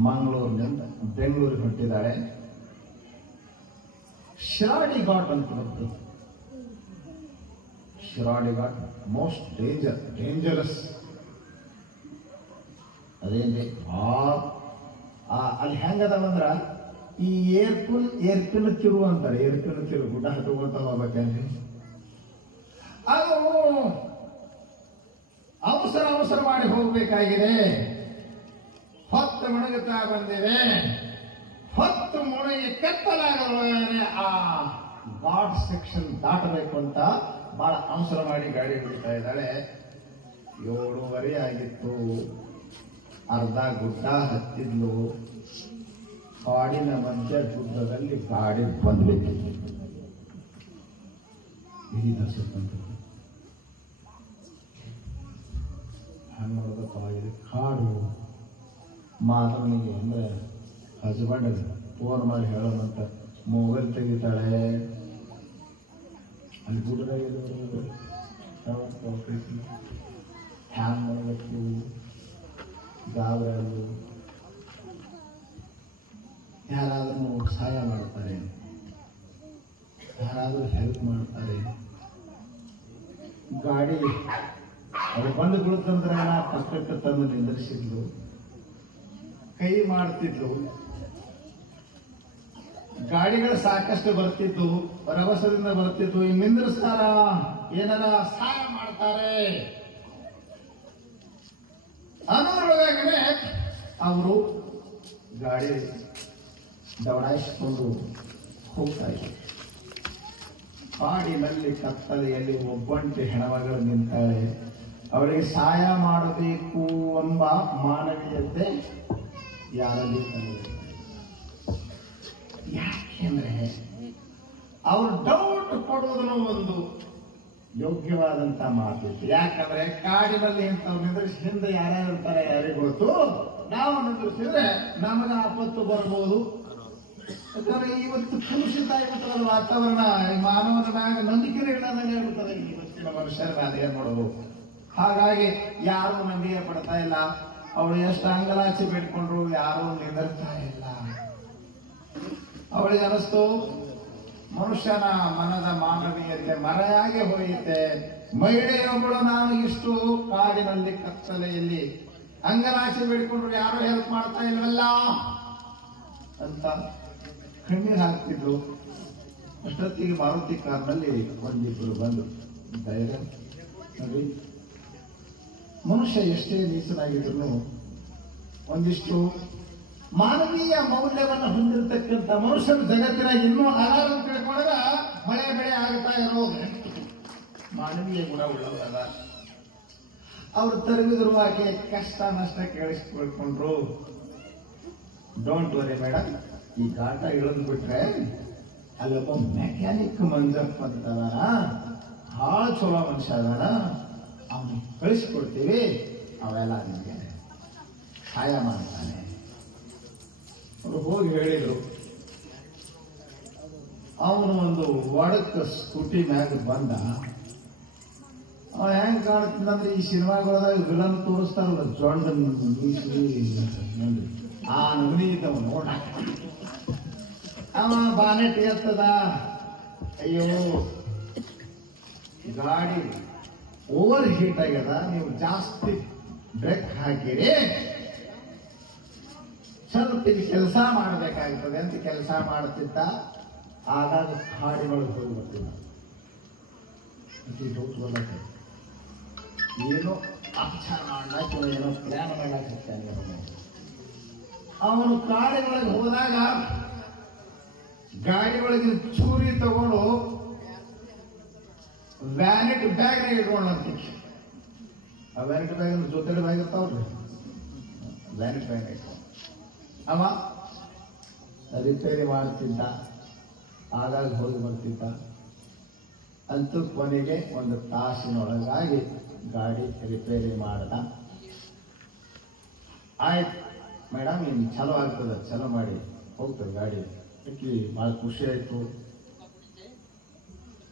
ಮಂಗಳೂರಿನಿಂದ ಬೆಂಗಳೂರಿಗೆ ಹೊರಟಿದ್ದಾಳೆ. ಶಿರಾಡಿ ಘಾಟ್ ಅಂತ ಬರ್ತದೆ. Shiradi Ghat most dangerous. ಅದೇನ್ರಿ ಅಲ್ಲಿ ಹೆಂಗದವಂದ್ರ ಈ ಏರ್ಪಿನ್ ಕಿರು ಅಂತಾರೆ. ಏರ್ಪಿನ್ ಕಿರು ಗುಡ್ಡ ಹತ್ತುವಂತ ಹೋಗ್ಬೇಕೇನ್ರಿ, ಅದು ಅವಸರ ಮಾಡಿ ಹೋಗ್ಬೇಕಾಗಿದೆ. ಹೊತ್ತು ಮುಳುಗುತ್ತಾ ಬಂದಿದೆ. ಹೊತ್ತು ಮುಳುಗಿ ಕತ್ತಲಾಗಲ್ವೇ ಆ ಘಾಟ್ ಸೆಕ್ಷನ್ ದಾಟಬೇಕು ಅಂತ ಬಹಳ ಅವಸರ ಮಾಡಿ ಗಾಡಿ ಬಿಡ್ತಾ ಇದ್ದಾಳೆ. 7:30 ಆಗಿತ್ತು. ಅರ್ಧ ಗುಡ್ಡ ಹತ್ತಿದ್ಲು. ಕಾಡಿನ ಮಧ್ಯ ಗುಡ್ಡದಲ್ಲಿ ಗಾಡಿ ಬಂದ್ಬಿಟ್ಟಿತ್ತು. ಹಂಗೆ ನೋಡೋದಪ್ಪ, ಇದು ಕಾಡು. ಮಾಧವನಿಗೆ ಅಂದ್ರೆ ಹಸ್ಬೆಂಡ್ ಫೋನ್ ಮಾಡಿ ಹೇಳೋಣಂತ ಮೊಬೈಲ್ ತೆಗಿತಾಳೆ. ಅಲ್ಲಿ ಗುಡ್ಡದಾಗ ಹ್ಯಾಂಗ್ ಮಾಡಬೇಕು, ಗಾಬರದು. ಯಾರಾದ್ರೂ ಸಹಾಯ ಮಾಡ್ತಾರೆ, ಯಾರಾದ್ರೂ ಹೆಲ್ಪ್ ಮಾಡ್ತಾರೆ. ಗಾಡಿ ಅದು ಬಂದು ಬೀಳುತ್ತಂದ್ರೆ ಪಕ್ಕಕ್ಕೆ ತಂದು ನಿಂದ್ರಿಸಿದ್ಲು, ಕೈ ಮಾಡ್ತಿದ್ಲು. ಗಾಡಿಗಳು ಸಾಕಷ್ಟು ಬರ್ತಿದ್ದು, ರಭಸದಿಂದ ಬರ್ತಿದ್ದು. ಈ ನಿಂದ್ರಿಸ್ತಾರ, ಏನಾರ ಸಹಾಯ ಮಾಡ್ತಾರೆ ಅನ್ನೋದ್ರೊಳಗಾಗನೆ ಅವರು ಗಾಡಿ ದೌಡಾಯಿಸಿಕೊಂಡು ಹೋಗ್ತಾ ಇದ್ದಾರೆ. ಕಾಡಿನಲ್ಲಿ ಕತ್ತಲೆಯಲ್ಲಿ ಒಬ್ಬಂಟಿ ಹೆಣಮಗಳು ನಿಂತಾಳೆ. ಅವಳಿಗೆ ಸಹಾಯ ಮಾಡಬೇಕು ಎಂಬ ಮಾನವೀಯತೆ ಯಾರಲ್ಲಿ ಯಾಕೆಂದ್ರೆ ಅವರು ಡೌಟ್ ಪಡುವುದನ್ನು ಒಂದು ಯೋಗ್ಯವಾದಂತ ಮಾತಿತ್ತು. ಯಾಕಂದ್ರೆ ಕಾಡಿನಲ್ಲಿ ಇಂಥವ್ರು ನಿಂದ್ರಿಸಿ ಹಿಂದೆ ಯಾರ್ಯಾರು ಇರ್ತಾರೆ ಯಾರಿಗೆ ಗೊತ್ತು. ನಾವು ನಿಂದ್ರಿಸಿದ್ರೆ ನಮಗ ಆಪತ್ತು ಬರ್ಬೋದು. ಯಾಕಂದ್ರೆ ಇವತ್ತು ಕಲುಷಿತ ಆಗಿಬಿಟ್ಟದ ವಾತಾವರಣ. ಮಾನವನ ಮ್ಯಾಗ ನಂಬಿಕೆ ಇಡದಂಗೆ ಹೇಳ್ಬಿಡ್ತದೆ ಇವತ್ತಿನ ಮನುಷ್ಯರ ಮ್ಯಾಲ. ಏನ್ ಮಾಡೋದು? ಹಾಗಾಗಿ ಯಾರು ನಂಬಿಕೆ ಪಡ್ತಾ ಇಲ್ಲ. ಅವಳು ಎಷ್ಟು ಅಂಗಲಾಚಿ ಬೇಡ್ಕೊಂಡ್ರು ಯಾರು ನಿಂದಿರ್ತಾ ಇಲ್ಲ. ಅವಳಿಗೆ ಅನಿಸ್ತು ಮನುಷ್ಯನ ಮನದ ಮಾನವೀಯತೆ ಮರೆಯಾಗಿ ಹೋಯಿತೆ. ಮಹಿಳೆಯೊಬ್ಬಳು ನಾನು ಇಷ್ಟು ಕಾಡಿನಲ್ಲಿ ಕತ್ತಲೆಯಲ್ಲಿ ಅಂಗಲಾಚಿ ಬೇಡಿಕೊಂಡ್ರು ಯಾರು ಹೆಲ್ಪ್ ಮಾಡ್ತಾ ಇಲ್ವಲ್ಲ ಅಂತ ಕಣ್ಣೀರು ಹಾಕ್ತಿದ್ರು. ಅಷ್ಟೊತ್ತಿಗೆ ಮಾರುತಿ ಕಾರ್ನಲ್ಲಿ ಒಂದಿಬ್ಬರು ಬಂದು ಧೈರ್ಯ ನೋಡಿ, ಮನುಷ್ಯ ಎಷ್ಟೇ ನೀಚನಾಗಿದ್ರು ಒಂದಿಷ್ಟು ಮಾನವೀಯ ಮೌಲ್ಯವನ್ನು ಹೊಂದಿರತಕ್ಕಂಥ ಮನುಷ್ಯನ ಜಗತ್ತಿನಾಗ ಇನ್ನೂ ಹಲವು ತಿಳ್ಕೊಂಡಾಗ ಮಳೆ ಬೆಳೆ ಆಗ್ತಾ ಇರೋದು ಮಾನವೀಯ ಗುಣ ಉಳ್ಳವರಲ್ಲ. ಅವ್ರು ತರಬಿದ್ರುವಾಗೆ ಕಷ್ಟ ನಷ್ಟ ಕೇಳಿಸ್ಕೊಳ್ಕೊಂಡ್ರು. ಡೋಂಟ್ ವರಿ ಮೇಡಮ್, ಈ ಘಾಟ ಇಳಿದು ಬಿಟ್ರೆ ಅಲ್ಲೊಬ್ಬ ಮೆಕ್ಯಾನಿಕ್ ಮಂಜಪ್ಪ ಅಂತದಾನ, ಬಹಳ ಚಲೋ ಮನುಷ್ಯ ಅದಾನ, ಅವನು ಕಳಿಸ್ಕೊಡ್ತೀವಿ, ಅವೆಲ್ಲ ನಿಮಗೆ ಸಹಾಯ ಮಾಡ್ತಾನೆ. ಅವರು ಹೋಗಿ ಹೇಳಿದ್ರು. ಅವನು ಒಂದು ಒಡಕ್ ಸ್ಕೂಟಿ ಮ್ಯಾಗ ಬಂದ. ಅವ ಹೆಂಗ್ ಕಾಣ್ತಿದ್ದಂದ್ರೆ ಈ ಸಿನಿಮಾಗಳದಾಗ ವಿಲನ್ ತೋರಿಸ್ತಾರಲ್ಲ, ಜೊಂಡ ಆ ನಮನಿ ಇದ್ದವ ನೋಡ. ಅವ ಬಾನೆಟ್ ಎತ್ತದ, ಅಯ್ಯೋ ಗಾಡಿ ಓವರ್ ಹೀಟ್ ಆಗ್ಯದ, ನೀವು ಜಾಸ್ತಿ ಬ್ರೇಕ್ ಹಾಕಿರಿ, ಸ್ವಲ್ಪ ಇಲ್ಲಿ ಕೆಲಸ ಮಾಡಬೇಕಾಗ್ತದೆ ಅಂತ ಕೆಲಸ ಮಾಡ್ತಿದ್ದ. ಆಗಾಗ ಕಾಡಿನೊಳಗೆ ಹೋಗಿ ಬರ್ತಿದ್ದ. ಏನೋ ಅಪಚಾರ ಮಾಡ್ಲಾಕ ಏನೋ ಪ್ಲಾನ್ ಮಾಡ್ಲಾಕ್ತಾನೆ. ಅವನು ಕಾಡಿನೊಳಗೆ ಹೋದಾಗ ಗಾಡಿ ಒಳಗಿನ ಚೂರಿ ತಗೊಂಡು ವ್ಯಾನಿಟಿ ಬ್ಯಾಗ್ ಇಟ್ಕೊಂಡಂತ. ಆ ವ್ಯಾನಿಟಿ ಬ್ಯಾಗ್ ಜೊತೆ ಬ್ಯಾಗ್ ಇರ್ತಾವ್ರಿ, ವ್ಯಾನಿಟಿ ಬ್ಯಾಗ್ ಇಟ್ಕೊಂಡು ಅವ ರಿಪೇರಿ ಮಾಡ್ತಿದ್ದ, ಆಗಾಗ ಹೋಗಿ ಬರ್ತಿದ್ದ. ಅಂತೂ ಕೊನೆಗೆ ಒಂದು ತಾಸಿನೊಳಗಾಗಿ ಗಾಡಿ ರಿಪೇರಿ ಮಾಡ್ದ. ಆಯ್ತು ಮೇಡಮ್, ಇನ್ನು ಚಲೋ ಆಗ್ತದ, ಚಲೋ ಮಾಡಿ ಹೋಗ್ತದೆ ಗಾಡಿ. ಆಕಿ ಬಹಳ ಖುಷಿ ಆಯ್ತು,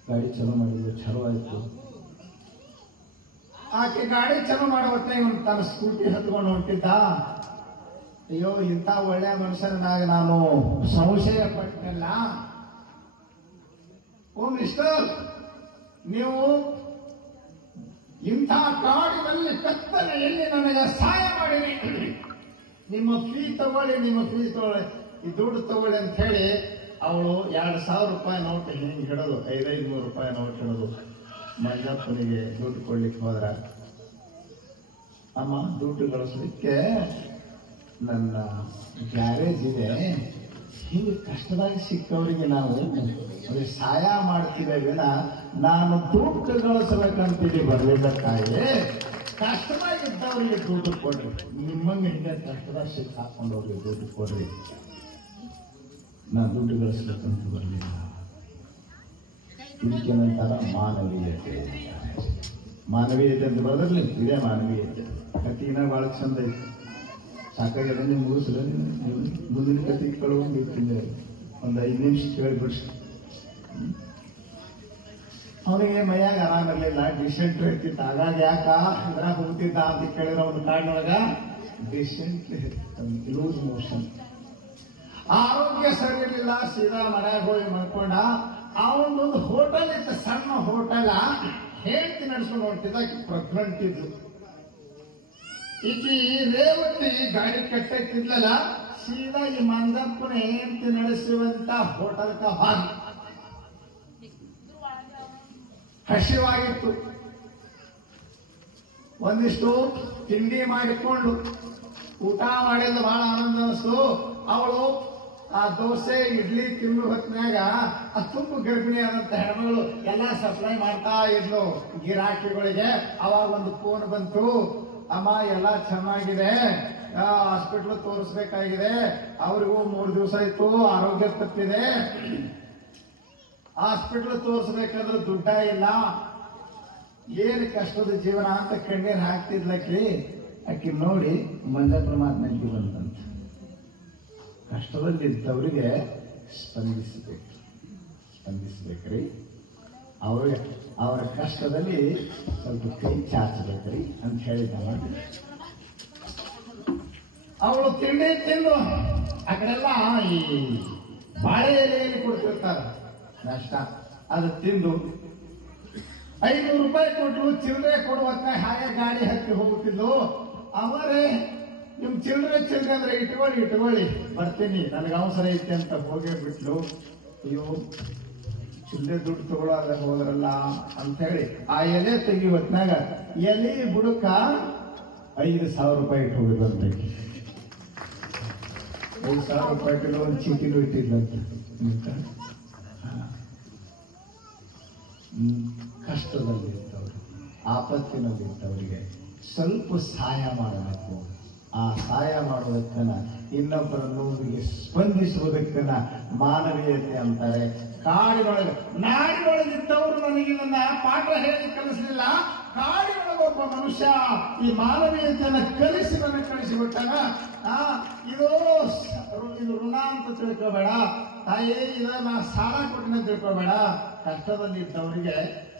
ಗಾಡಿ ಚಲೋ ಮಾಡಿದ್ರು, ಚಲೋ ಆಯ್ತು. ಆಕೆ ಗಾಡಿ ಚಲೋ ಮಾಡೋ ಹೊತ್ತೇ ಇವನು ತನ್ನ ಸ್ಕೂಟಿ ಹತ್ಕೊಂಡು ಹೊಂಟಿದ್ದ. ಅಯ್ಯೋ, ಇಂಥ ಒಳ್ಳೆ ಮನುಷ್ಯನಾಗ ನಾನು ಸಂಶಯ ಪಟ್ಟನಲ್ಲ. ಓ ಮಿಸ್ಟರ್, ನೀವು ಇಂಥ ಕಾಡಿನಲ್ಲಿ ಕತ್ತಲೆಯಲ್ಲಿ ನನಗೆ ಸಹಾಯ ಮಾಡಿರಿ, ನಿಮ್ಮ ಫೀ ತಗೊಳ್ಳಿ, ಈ ದುಡ್ಡು ತಗೊಳ್ಳಿ ಅಂತ ಹೇಳಿ ಅವಳು 2,000 ರೂಪಾಯಿ ನೋಟ್ ಹಿಂಗೆ ಹಿಡೋದು, 500 ರೂಪಾಯಿ ನೋಟ್ ಹಿಡೋದು ಮಂಜಪ್ಪನಿಗೆ ದುಡ್ಡು ಕೊಡ್ಲಿಕ್ಕೆ ಹೋದ್ರ, ಅಮ್ಮ ದುಡ್ಡು ಗಳಿಸ್ಲಿಕ್ಕೆ ನನ್ನ ಗ್ಯಾರೇಜ್ ಇದೆ, ಹೀಗೆ ಕಷ್ಟದಾಗ ಸಿಕ್ಕವರಿಗೆ ನಾವು ಅವ್ರಿಗೆ ಸಹಾಯ ಮಾಡ್ತೀವಿ ವಿನ ನಾನು ದುಡ್ಡು ಗಳಿಸ್ಬೇಕಂತೀವಿ ಬರಲಿಲ್ಲ ತಾಯಿ. ಕಷ್ಟದಾಗಿದ್ದವ್ರಿಗೆ ದುಡ್ಡು ಕೊಡ್ರಿ, ನಿಮ್ಮಂಗೆ ಹಿಂಗೆ ಕಷ್ಟದಾಗ ಸಿಕ್ಕ ಹಾಕೊಂಡವ್ರಿಗೆ ದುಡ್ಡು ಕೊಡ್ರಿ, ನಾ ದುಡ್ಡು ಗಳಿಸ್ಬೇಕಂತ ಬರಲಿಲ್ಲ. ಇದಕ್ಕೇನಂತಾರ ಮಾನವೀಯತೆ. ಮಾನವೀಯತೆ ಅಂತ ಬರೋದ್ರಲ್ಲಿ ಇದೇ ಮಾನವೀಯತೆ. ಕಥೆನ ಬಹಳ ಚಂದ ಐತಿ, ಸಾಕಾಗ್ಯದ. ನೀವು ಮುಗಿಸಿದ ಮುಂದಿನ ಕತೆ ಕಳ್ಕೊಂಡಿರ್ತೀನಿ, ಒಂದು 5 ನಿಮಿಷ ಕೇಳಿಬಿಡ್ಸಿ. ಅವನಿಗೆ ಮೈಯಾಗ ಆರಾಮಿರ್ಲಿಲ್ಲ, ಡಿಸೆಂಟ್ರಿ ಇರ್ತಿತ್ತು. ಆಗಾಗ ಯಾಕ ಇದ್ರ ಹೋಗ್ತಿದ್ದ ಅಂತ ಕೇಳಿದ್ರೆ ಒಂದು ಕಾಡಿನೊಳಗ ಡಿಸೆಂಟ್ರಿ, ಲೂಸ್ ಮೋಷನ್, ಆರೋಗ್ಯ ಸರಿ ಇರಲಿಲ್ಲ. ಸೀದಾ ಮನೆಯಾಗ ಹೋಗಿ ಮಾಡ್ಕೊಂಡ. ಅವನೊಂದು ಹೋಟೆಲ್ ಇತ್ತು, ಸಣ್ಣ ಹೋಟೆಲ್, ಹೇಳ್ತಿ ನಡೆಸ್ಕೊಂಡು ಹೊರಟಿದ್ದ. ಪ್ರೆಗ್ನೆಂಟ್ ಇದ್ದು. ಈಕಿ ರೇವತಿ ಗಾಡಿ ಕೆಟ್ಟಿದ್ಲಲ್ಲ, ಸೀದಾ ಈ ಮಂಜಪ್ಪನ ಹೆಂಡತಿ ನಡೆಸುವಂತ ಹೋಟೆಲ್ಕ ಹೋಗಿ. ಹಸಿವಾಗಿತ್ತು, ಒಂದಿಷ್ಟು ತಿಂಡಿ ಮಾಡಿಕೊಂಡು ಊಟ ಮಾಡಿದ ಬಹಳ ಆನಂದ ಅನಿಸ್ತು. ಅವಳು ಆ ದೋಸೆ ಇಡ್ಲಿ ತಿಂದು ಹೊತ್ತಿನಾಗ ಆ ತುಂಬ ಗರ್ಭಿಣಿ ಆದಂತ ಹೆಣ್ಮಗಳು ಎಲ್ಲಾ ಸಪ್ಲೈ ಮಾಡ್ತಾ ಇದ್ಲು ಗಿರಾಕಿಗಳಿಗೆ. ಅವಾಗ ಒಂದು ಫೋನ್ ಬಂತು, ಅಮ್ಮ ಎಲ್ಲ ಚೆನ್ನಾಗಿದೆ, ಹಾಸ್ಪಿಟ್ಲ್ ತೋರಿಸ್ಬೇಕಾಗಿದೆ, ಅವ್ರಿಗೂ 3 ದಿವಸ ಇತ್ತು, ಆರೋಗ್ಯ ತಪ್ಪಿದೆ, ಹಾಸ್ಪಿಟ್ಲ್ ತೋರಿಸ್ಬೇಕಾದ್ರೆ ದುಡ್ಡ ಇಲ್ಲ, ಏನು ಕಷ್ಟದ ಜೀವನ ಅಂತ ಕಣ್ಣೀರ್ ಹಾಕ್ತಿದ್ಲಕ್ಕಿ. ಆಕಿ ನೋಡಿ ಮಂಜಪ್ಪನ ಮಾತನಾಡಿ ಬಂದಂತ. ಕಷ್ಟದಲ್ಲಿದ್ದವರಿಗೆ ಸ್ಪಂದಿಸ್ಬೇಕ್ರಿ, ಅವರ ಕಷ್ಟದಲ್ಲಿ ಸ್ವಲ್ಪ ಕೈ ಚಾಚಬೇಕ್ರಿ ಅಂತ ಹೇಳಿದ್ದವ. ಅವಳು ತಿಂಡಿ ತಿಂದು ಆ ಕಡೆಲ್ಲ ಈ ಬಾಳೆ ಎಲೆಯಲ್ಲಿ ಕೊಡ್ತಿರ್ತಾರ ನಾಷ್ಟ, ಅದು ತಿಂದು 500 ರೂಪಾಯಿ ಕೊಟ್ಟು ಚಿಲ್ಲರೆ ಕೊಡುವತ್ತ ಹಾಗೆ ಗಾಡಿ ಹತ್ತಿ ಹೋಗುತ್ತಿದ್ದು. ಅವರೇ ನಿಮ್ ಚಿಲ್ಲರೆ ಅಂದ್ರೆ ಇಟ್ಕೊಳ್ಳಿ ಬರ್ತೀನಿ, ನನಗೆ ಅವಸರ ಐತೆ ಅಂತ ಹೋಗೇ ಬಿಟ್ಲು. ಅಯ್ಯೋ, ಚಿಲ್ಲರೆ ದುಡ್ಡು ತಗೊಳ್ಳೋದ ಹೋದ್ರಲ್ಲ ಅಂತ ಹೇಳಿ ಆ ಎಲೆ ತೆಗಿ ಹೊತ್ನಾಗ ಎಲೆ ಬುಡಕ 5,000 ರೂಪಾಯಿ ಇಟ್ಟು ಹೋಗಿದ್ದಂತ. 5,000 ರೂಪಾಯಿ ಒಂದು ಚೀಟಿನೂ ಇಟ್ಟಿದ್ದಂತ. ಕಷ್ಟದಲ್ಲಿದ್ದವರು, ಆಪತ್ತಿನಲ್ಲಿದ್ದವರಿಗೆ ಸ್ವಲ್ಪ ಸಹಾಯ ಮಾಡಬೇಕು. ಆ ಸಹಾಯ ಮಾಡುವುದಕ್ಕನ್ನ, ಇನ್ನೊಬ್ಬರ ನೋವಿಗೆ ಸ್ಪಂದಿಸುವುದಕ್ಕನ್ನ ಮಾನವೀಯತೆ ಅಂತಾರೆ. ನಾಡಿನೊಳಗಿದ್ದವರು ನನಗೆ ನನ್ನ ಪಾಠ ಹೇಳಿ ಕಲಿಸಲಿಲ್ಲ. ಕಾಡಿನೊಳಗೊಬ್ಬ ಮನುಷ್ಯ ಈ ಮಾನವೀಯತೆಯನ್ನ ಕಲಿಸಿ ನನಗೆ ಕಳಿಸಿಬಿಟ್ಟಾಗ, ಇದು ಋಣ ಅಂತ ತಿಳ್ಕೋಬೇಡ ತಾಯಿ, ಇದನ್ನ ಸಾಲ ಕೊಟ್ಟಿನ ತಿಳ್ಕೋಬೇಡ. ಕಷ್ಟದಲ್ಲಿದ್ದವರಿಗೆ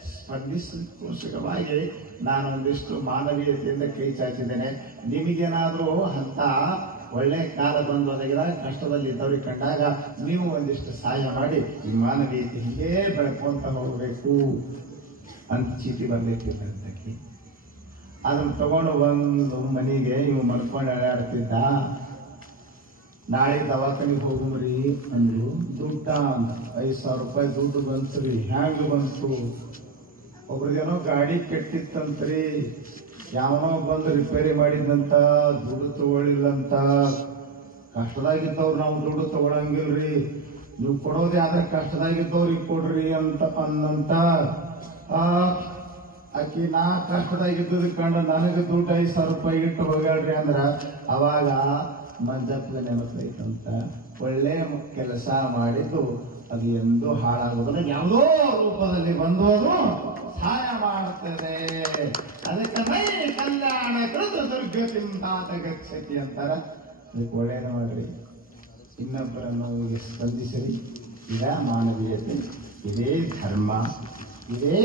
ಸ್ಪಂದಿಸೋಸ್ಕರವಾಗಿ ನಾನು ಒಂದಿಷ್ಟು ಮಾನವೀಯತೆಯಿಂದ ಕೈ ಚಾಚಿದ್ದೇನೆ. ನಿಮಗೇನಾದ್ರೂ ಅಂತ ಒಳ್ಳೆ ಕಾಲ ಬಂದೊದಗಿದ ಕಷ್ಟದಲ್ಲಿ ಇದ್ದವ್ರಿಗೆ ಕಂಡಾಗ ನೀವು ಒಂದಿಷ್ಟು ಸಹಾಯ ಮಾಡಿ ಈ ಮಾನವೀಯತೆ ಹೀಗೇ ಬೆಳ್ಕೊಂತ ಹೋಗಬೇಕು ಅಂತ ಚೀಟಿ ಬರ್ಲಿಕ್ಕಿದ್ದಕ್ಕೆ ಅದನ್ನ ತಗೊಂಡು ಒಂದು ಮನೆಗೆ ಇವ್ ಮನ್ಕೊಂಡು ಅಡ್ಯಾಡ್ತಿದ್ದ. ನಾಳೆ ದವಾಖಾನಿಗೆ ಹೋಗುಮ್ರಿ ಅಂದ್ರು. ದುಡ್ಡ 5,000 ರೂಪಾಯಿ ದುಡ್ಡು ಬಂತ್ರಿ. ಹ್ಯಾಂಗ ಬಂತು? ಒಬ್ರದೇನೋ ಗಾಡಿ ಕೆಟ್ಟಿತ್ತಂತ್ರಿ, ಯಾವನೋ ಬಂದು ರಿಪೇರಿ ಮಾಡಿದಂತ, ದುಡ್ಡು ತಗೊಳ್ಳಿಲ್ಲಂತ. ಕಷ್ಟದಾಗಿದ್ದವ್ರು ನಾವು ದುಡ್ಡು ತಗೊಳಂಗಿಲ್ರಿ, ನೀವು ಕೊಡೋದೇ ಆದ್ರೆ ಕಷ್ಟದಾಗಿದ್ದವ್ರಿಗೆ ಕೊಡ್ರಿ ಅಂತ ಅನ್ನಂತ. ಆಕಿ ನಾ ಕಷ್ಟದಾಗಿದ್ದ ಕಂಡು ನನಗೆ ದುಡ್ಡು 5,000 ರೂಪಾಯಿ ಇಟ್ಟು ಹೋಗ್ಯಾಳ್ರಿ ಅಂದ್ರ ಅವಾಗ ಮಂಜಪ್ಪ ನೆನಪೈತಂತ. ಒಳ್ಳೆ ಕೆಲಸ ಮಾಡಿದ್ದು ಅದು ಎಂದೂ ಹಾಳಾಗುವುದಿಲ್ಲ, ಯಾವುದೋ ರೂಪದಲ್ಲಿ ಬಂದು ಅದು ಸಹಾಯ ಮಾಡುತ್ತದೆ. ಅದಕ್ಕೆ ಮೈ ಕಲ್ಯಾಣ ಕೃತ ದುರ್ಗತಿಂದಾತ ಗಚ್ಚತಿ ಅಂತಾರ. ಅದಕ್ಕೆ ಒಳ್ಳೆಯದು ಮಾಡ್ರಿ, ಇನ್ನೊಬ್ಬರನ್ನು ಸ್ಪಂದಿಸಿರಿ. ಇದ ಮಾನವೀಯತೆ, ಇದೇ ಧರ್ಮ, ಇದೇ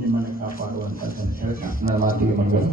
ನಿಮ್ಮನ್ನು ಕಾಪಾಡುವಂತ ಅಂತ ಹೇಳ್ತಾ ನನ್ನ ಮಾತಿಗೆ ಮಂಗಳ.